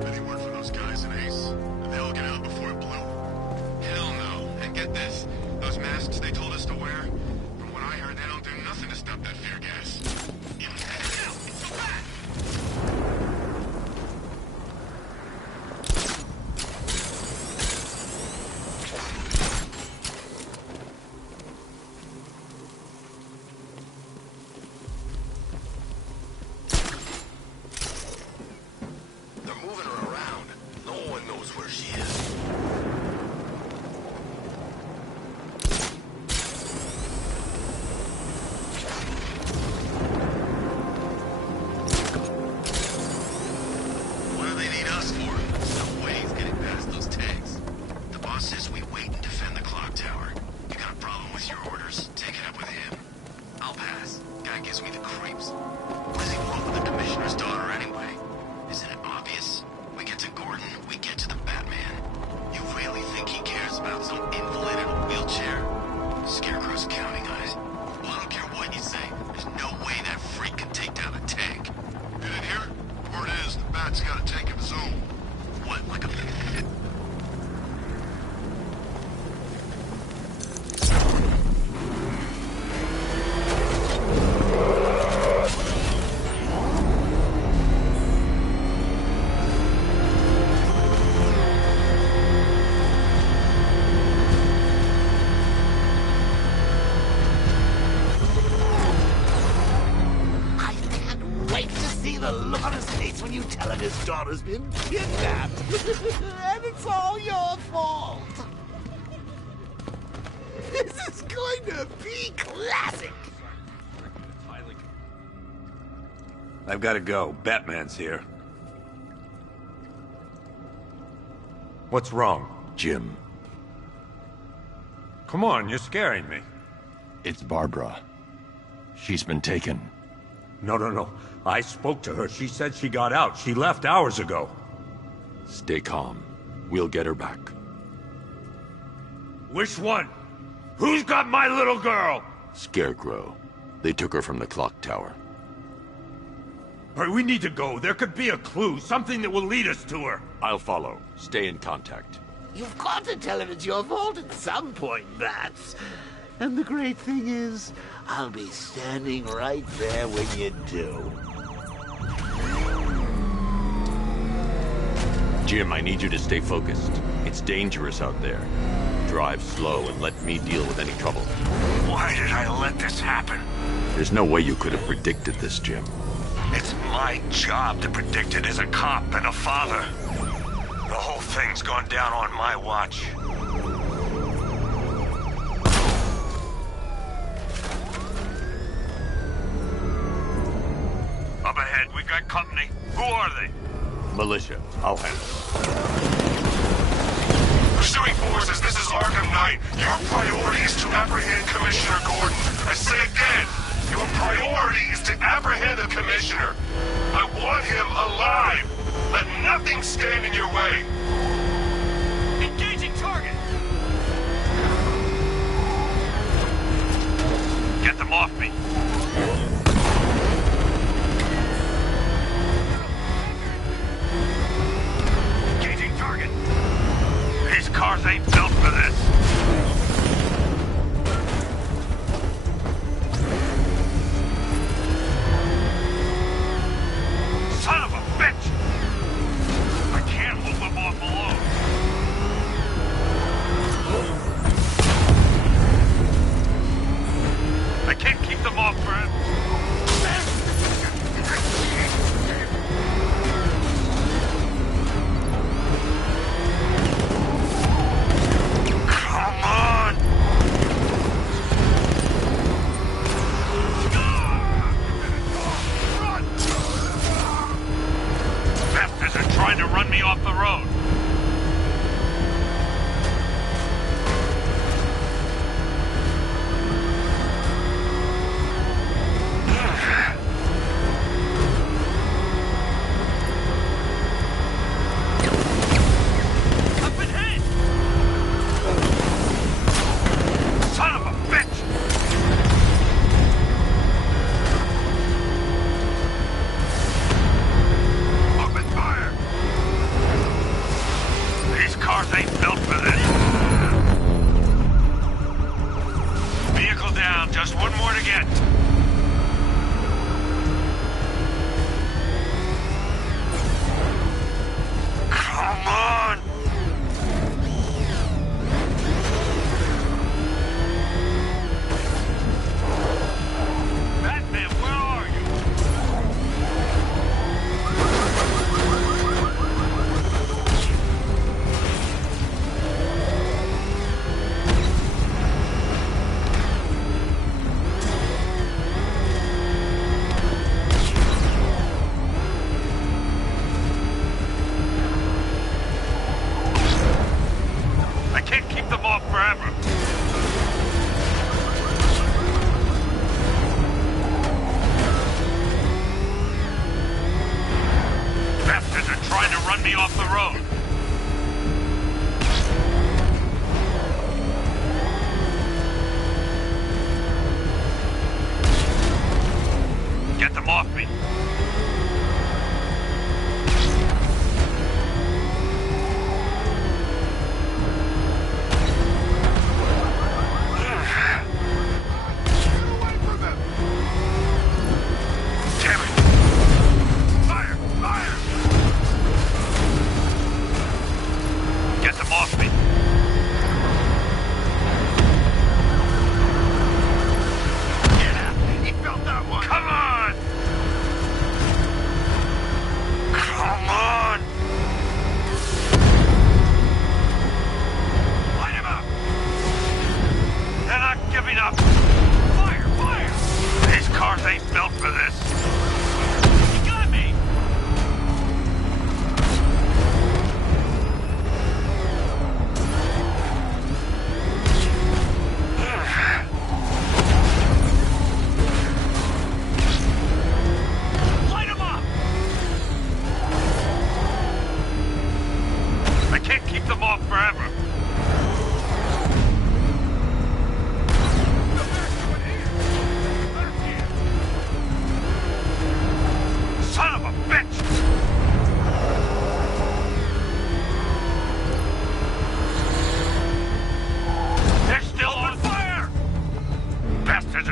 Any word from those guys in Ace? Did they all get out before it blew? Hell no. And get this. Those masks they told us to wear? From what I heard, they don't do nothing to stop that fear gas. It's a rat! They're moving her around. No one knows where she is. What do they need us for? There's no ways getting past those tanks. The boss says we wait and defend the clock tower. You got a problem with your orders? Take it up with him. I'll pass. Guy gives me the creeps. What does he want with the commissioner's daughter anyway? Isn't it obvious? We get to Gordon, we get to the Batman. You really think he cares about some invalid in a wheelchair? Scarecrow's counting on it. Well, I don't care what you say. There's no way that freak can take down a tank. You didn't hear it? Word is, the Bat's got a tank of his own. What, like a... I can't wait to see the look on his face when you tell him his daughter's been kidnapped. And it's all your fault. This is going to be classic. I've got to go. Batman's here. What's wrong? Jim. Come on, you're scaring me. It's Barbara. She's been taken. No. I spoke to her. She said she got out. She left hours ago. Stay calm. We'll get her back. Which one? Who's got my little girl? Scarecrow. They took her from the clock tower. Hurry, we need to go. There could be a clue, something that will lead us to her. I'll follow. Stay in contact. You've got to tell him it's your fault at some point, Bats. And the great thing is, I'll be standing right there when you do. Jim, I need you to stay focused. It's dangerous out there. Drive slow and let me deal with any trouble. Why did I let this happen? There's no way you could have predicted this, Jim. It's my job to predict it as a cop and a father. The whole thing's gone down on my watch. Up ahead, we got company. Who are they? Militia. I'll handle it. Pursuing forces, this is Arkham Knight. Your priority is to apprehend Commissioner Gordon. I say again, your priority is to apprehend the Commissioner. I want him alive. Let nothing stand in your way. Engaging target! Get them off me. Engaging target! These cars ain't built for this. Son of a bitch! I can't hold them off alone. I can't keep them off, friend. Come on! Bastards are trying to run me off the road. Up ahead! Son of a bitch! Open fire! These cars ain't built for this. Vehicle down, just one more to get. Come on! Batman, where are you?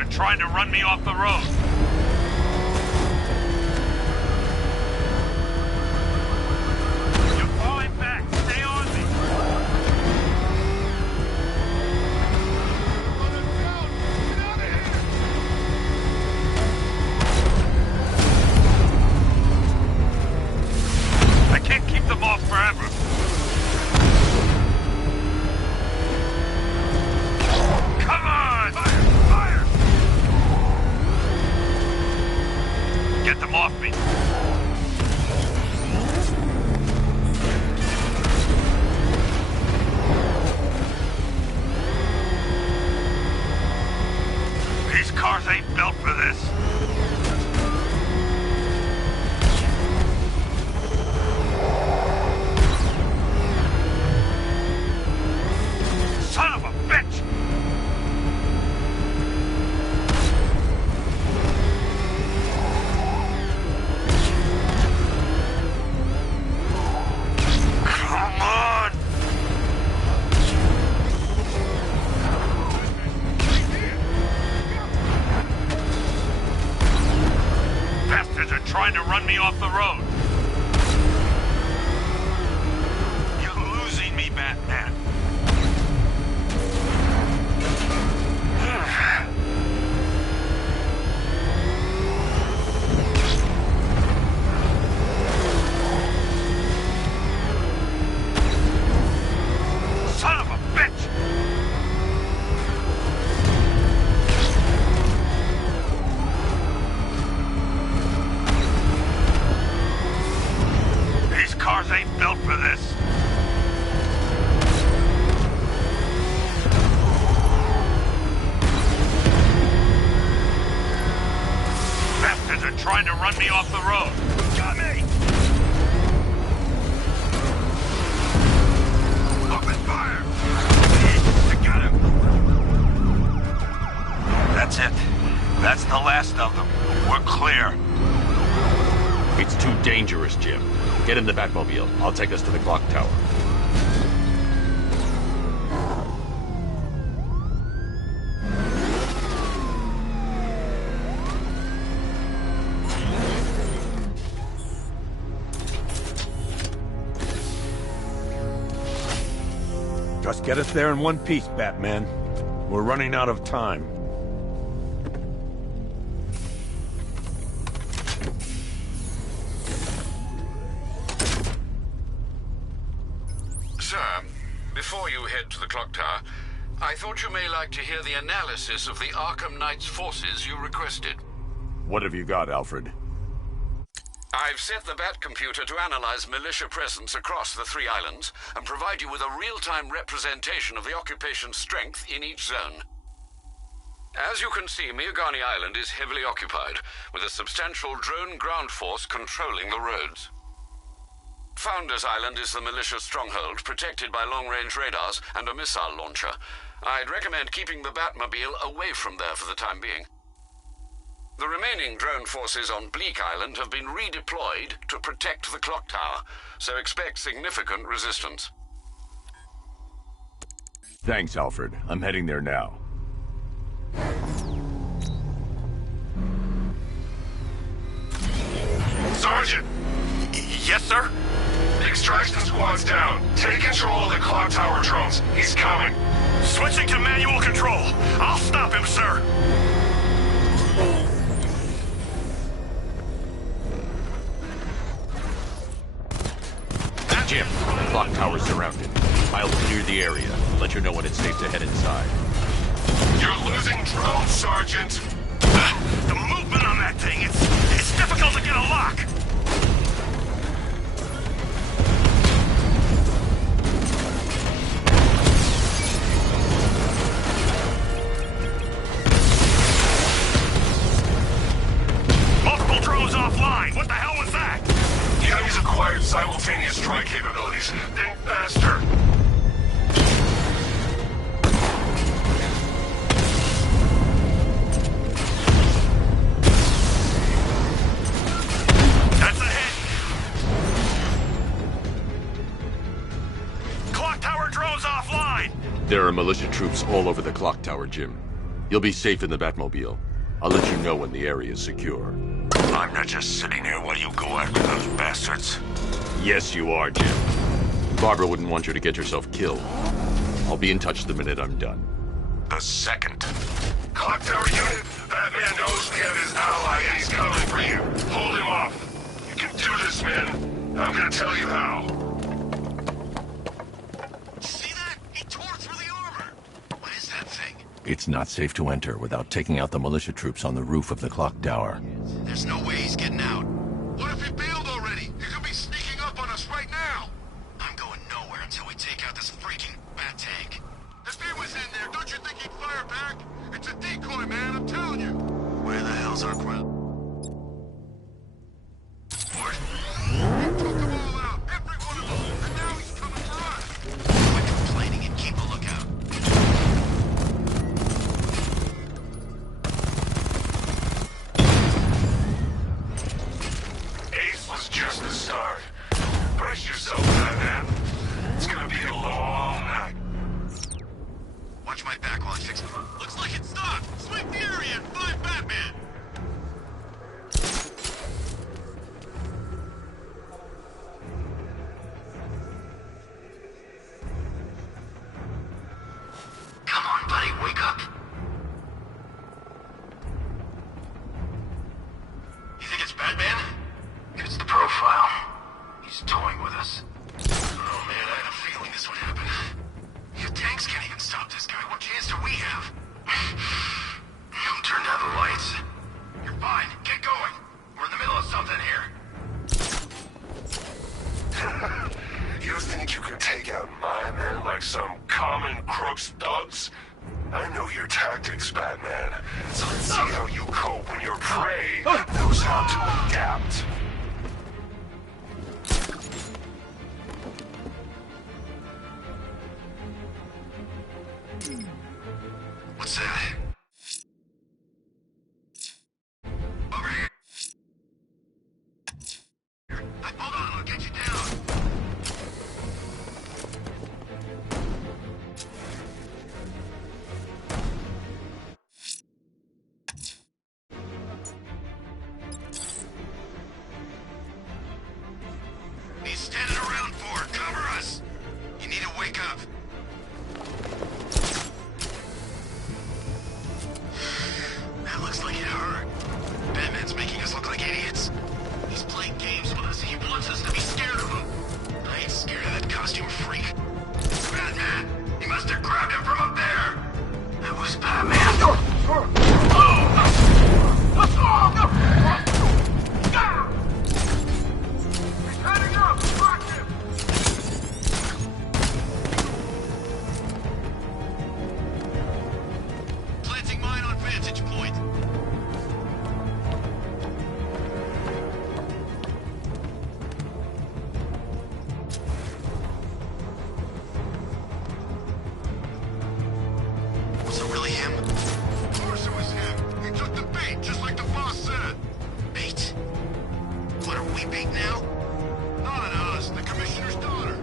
are trying to run me off the road. You're falling back. Stay on me. I can't keep them off forever. Come on! Fire! Get them off me. These cars ain't built for this. Son of a bitch! Come on! Bastards are trying to run me off the road. You're losing me, Batman. Son of a bitch! These cars ain't built for this. Bastards are trying to run me off the road. Got me! Open fire! I got him! That's it. That's the last of them. We're clear. It's too dangerous, Jim. Get in the Batmobile. I'll take us to the clock tower. Just get us there in one piece, Batman. We're running out of time. Sir, before you head to the clock tower, I thought you may like to hear the analysis of the Arkham Knight's forces you requested. What have you got, Alfred? I've set the Bat computer to analyze militia presence across the 3 islands and provide you with a real-time representation of the occupation's strength in each zone. As you can see, Miagani Island is heavily occupied, with a substantial drone ground force controlling the roads. Founders Island is the militia stronghold, protected by long-range radars and a missile launcher. I'd recommend keeping the Batmobile away from there for the time being. The remaining drone forces on Bleak Island have been redeployed to protect the clock tower, so expect significant resistance. Thanks, Alfred. I'm heading there now. Sergeant! Yes, sir? The extraction squad's down. Take control of the clock tower drones. He's coming. Switching to manual control. I'll stop him, sir. Jim, the clock tower's surrounded. I'll clear the area. Let you know when it's safe to head inside. You're losing drones, Sergeant. The movement on that thing, it's difficult to get a lock. Multiple drones offline. What the hell was that? The enemy's acquired simultaneous strike capabilities. Think faster. That's a hit. Clock tower drones offline. There are militia troops all over the clock tower, Jim. You'll be safe in the Batmobile. I'll let you know when the area is secure. I'm not just sitting here while you go after those bastards. Yes, you are, Jim. Barbara wouldn't want you to get yourself killed. I'll be in touch the minute I'm done. The second. Clock tower unit, Batman knows we have his ally and he's coming for you. Hold him off. You can do this, man. I'm gonna tell you how. See that? He tore through the armor. What is that thing? It's not safe to enter without taking out the militia troops on the roof of the clock tower. There's no way he's getting out. What if he bailed already? He could be sneaking up on us right now. I'm going nowhere until we take out this freaking bat tank. If he was in there, don't you think he'd fire back? It's a decoy, man, I'm telling you. Where the hell's Arkham? He took them all out, every one of them, and now he's coming for us. Quit complaining and keep a lookout. Ace was just the start. Brace yourself, Batman. It's gonna be a long night. Watch my back while I fix it. Looks like it stopped. Sweep the area and find Batman. Come on, buddy, wake up. You think it's Batman? It's the profile. He's toying with us. Oh man, I had a feeling this would happen. Your tanks can't even stop this guy. What chance do we have? Don't turn down the lights. You're fine. Get going. We're in the middle of something here. You think you can take out my men like some common crooks thugs? I know your tactics, Batman. So let's see how you cope when your prey knows how to adapt. What's that? Over here. Hold on, I'll get you down. He's standing around for it. Cover us. You need to wake up. That looks like it hurt. Batman's making us look like idiots. He's playing games with us. He wants us to be scared of him. I ain't scared of that costume freak. It's Batman. He must have grabbed him from up there. That was Batman. He's heading up! Track him! Planting mine on vantage point. Was it really him? Of course it was him. He took the bait, just like the boss said. Bait? What, are we bait now? Not us, the commissioner's daughter.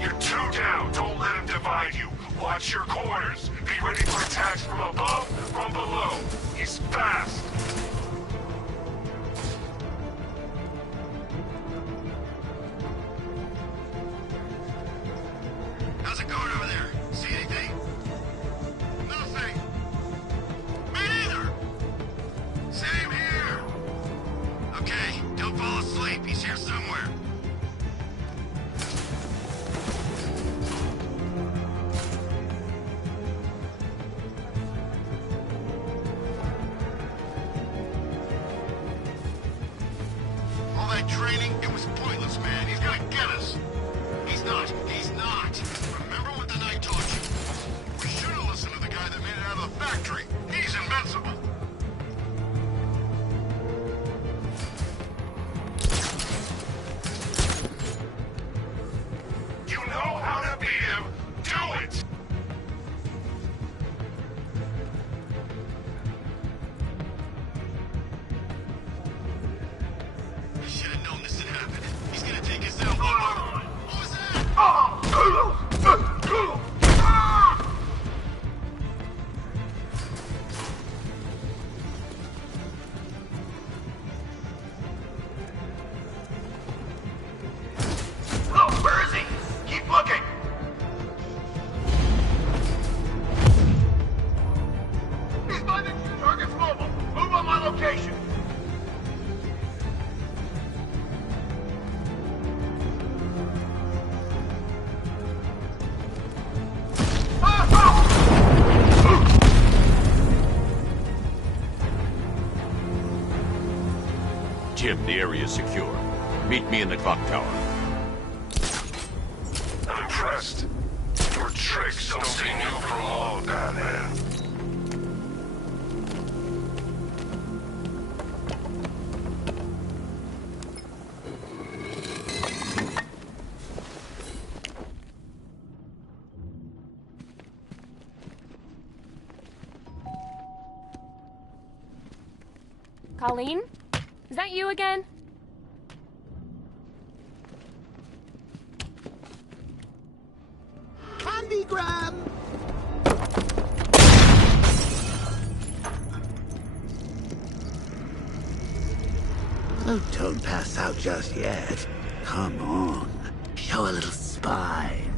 You're two down. Don't let him divide you. Watch your corners. Be ready for attacks from above, from below. He's fast. How's it going over there? See anything? Nothing. Me neither. Same here. Okay, don't fall asleep. He's here somewhere. All that training, it was pointless, man. He's gonna get us. He's not. He's not. Remember what the night taught you? We should have listened to the guy that made it out of the factory. He's invincible. You know how to beat him. Do it. I should have known this would happen. He's gonna take us out area secure. Meet me in the clock tower. I'm impressed. Your tricks don't seem new from old, Batman. Colleen? Is that you again? Candygram! Oh, don't pass out just yet. Come on. Show a little spine.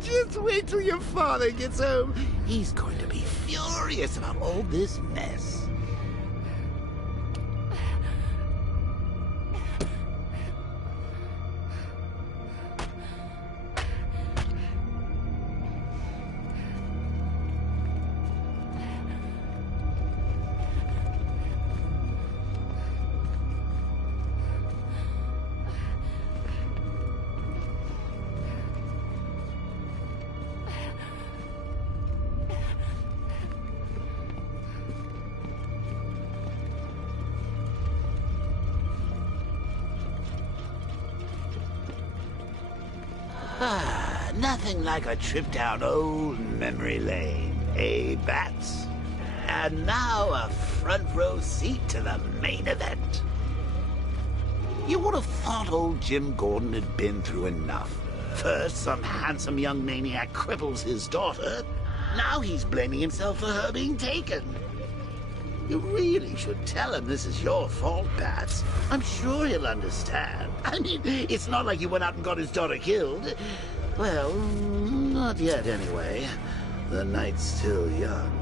Just wait till your father gets home. He's going to be furious about all this mess. Nothing like a trip down old memory lane, eh, Bats? And now a front row seat to the main event. You would have thought old Jim Gordon had been through enough. First, some handsome young maniac cripples his daughter. Now he's blaming himself for her being taken. You really should tell him this is your fault, Bats. I'm sure he'll understand. I mean, it's not like you went out and got his daughter killed. Well, not yet anyway. The night's still young.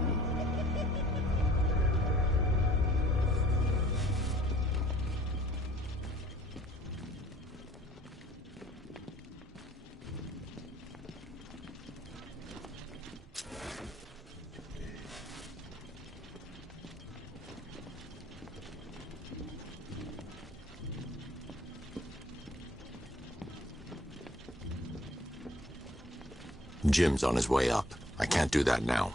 Jim's on his way up. I can't do that now.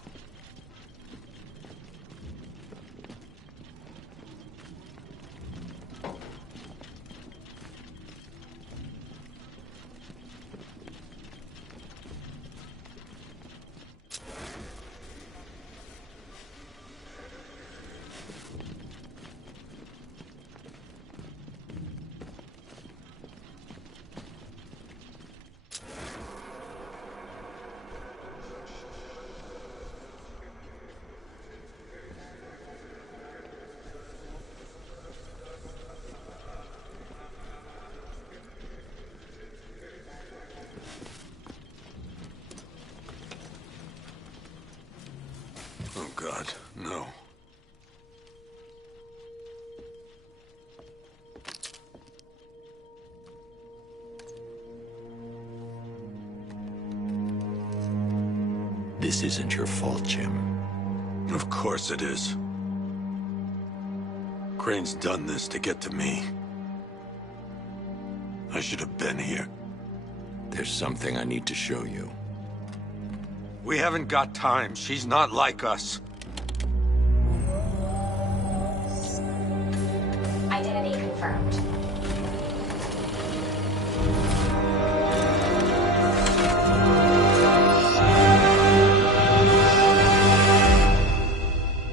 Oh, God, no. This isn't your fault, Jim. Of course it is. Crane's done this to get to me. I should have been here. There's something I need to show you. We haven't got time. She's not like us. Identity confirmed.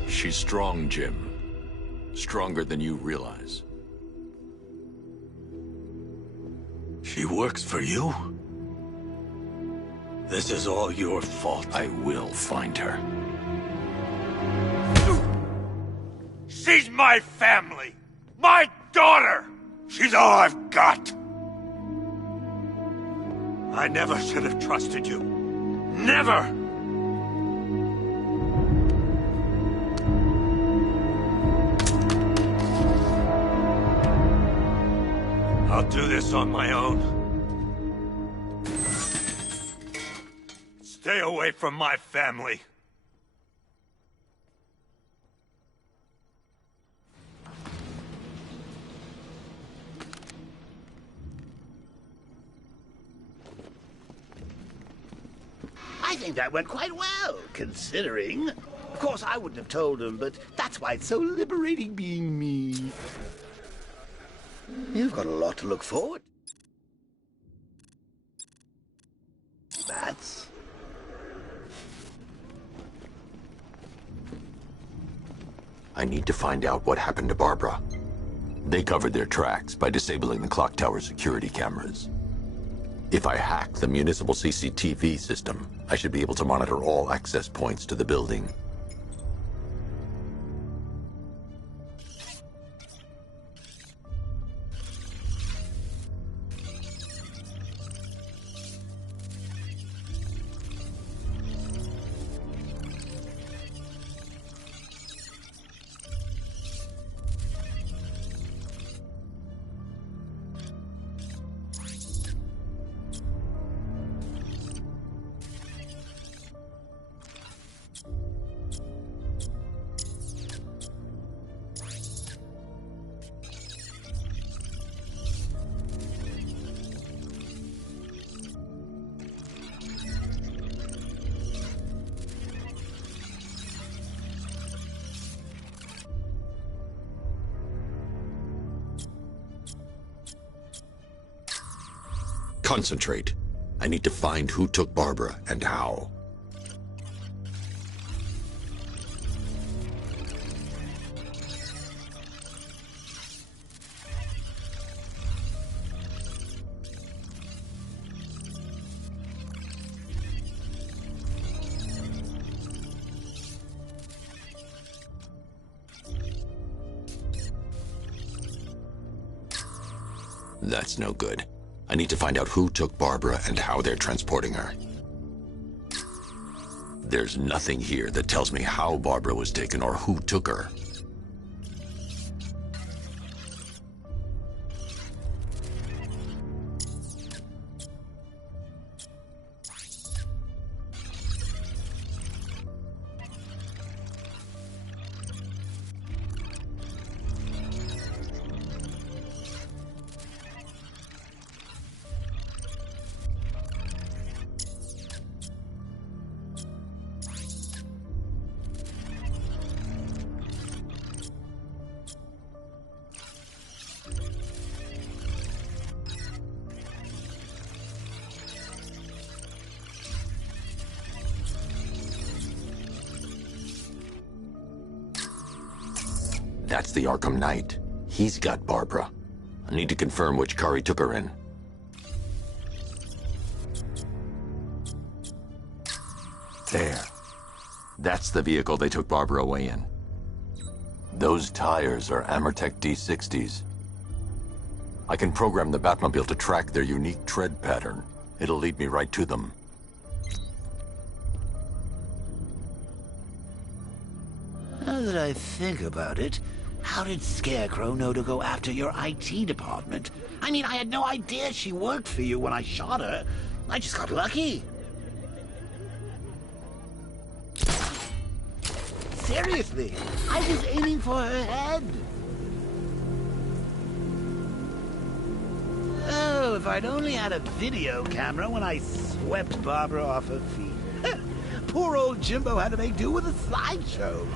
She's strong, Jim. Stronger than you realize. She works for you? This is all your fault. I will find her. She's my family! My daughter! She's all I've got! I never should have trusted you. Never! I'll do this on my own. Stay away from my family. I think that went quite well, considering. Of course, I wouldn't have told him, but that's why it's so liberating being me. You've got a lot to look forward to. That's... I need to find out what happened to Barbara. They covered their tracks by disabling the clock tower security cameras. If I hack the municipal CCTV system, I should be able to monitor all access points to the building. Concentrate. I need to find who took Barbara and how. That's no good. I need to find out who took Barbara and how they're transporting her. There's nothing here that tells me how Barbara was taken or who took her. That's the Arkham Knight. He's got Barbara. I need to confirm which car he took her in. There. That's the vehicle they took Barbara away in. Those tires are Amertech D60s. I can program the Batmobile to track their unique tread pattern. It'll lead me right to them. Now that I think about it, how did Scarecrow know to go after your IT department? I mean, I had no idea she worked for you when I shot her. I just got lucky. Seriously, I was aiming for her head. Oh, if I'd only had a video camera when I swept Barbara off her feet. Poor old Jimbo had to make do with a slideshow.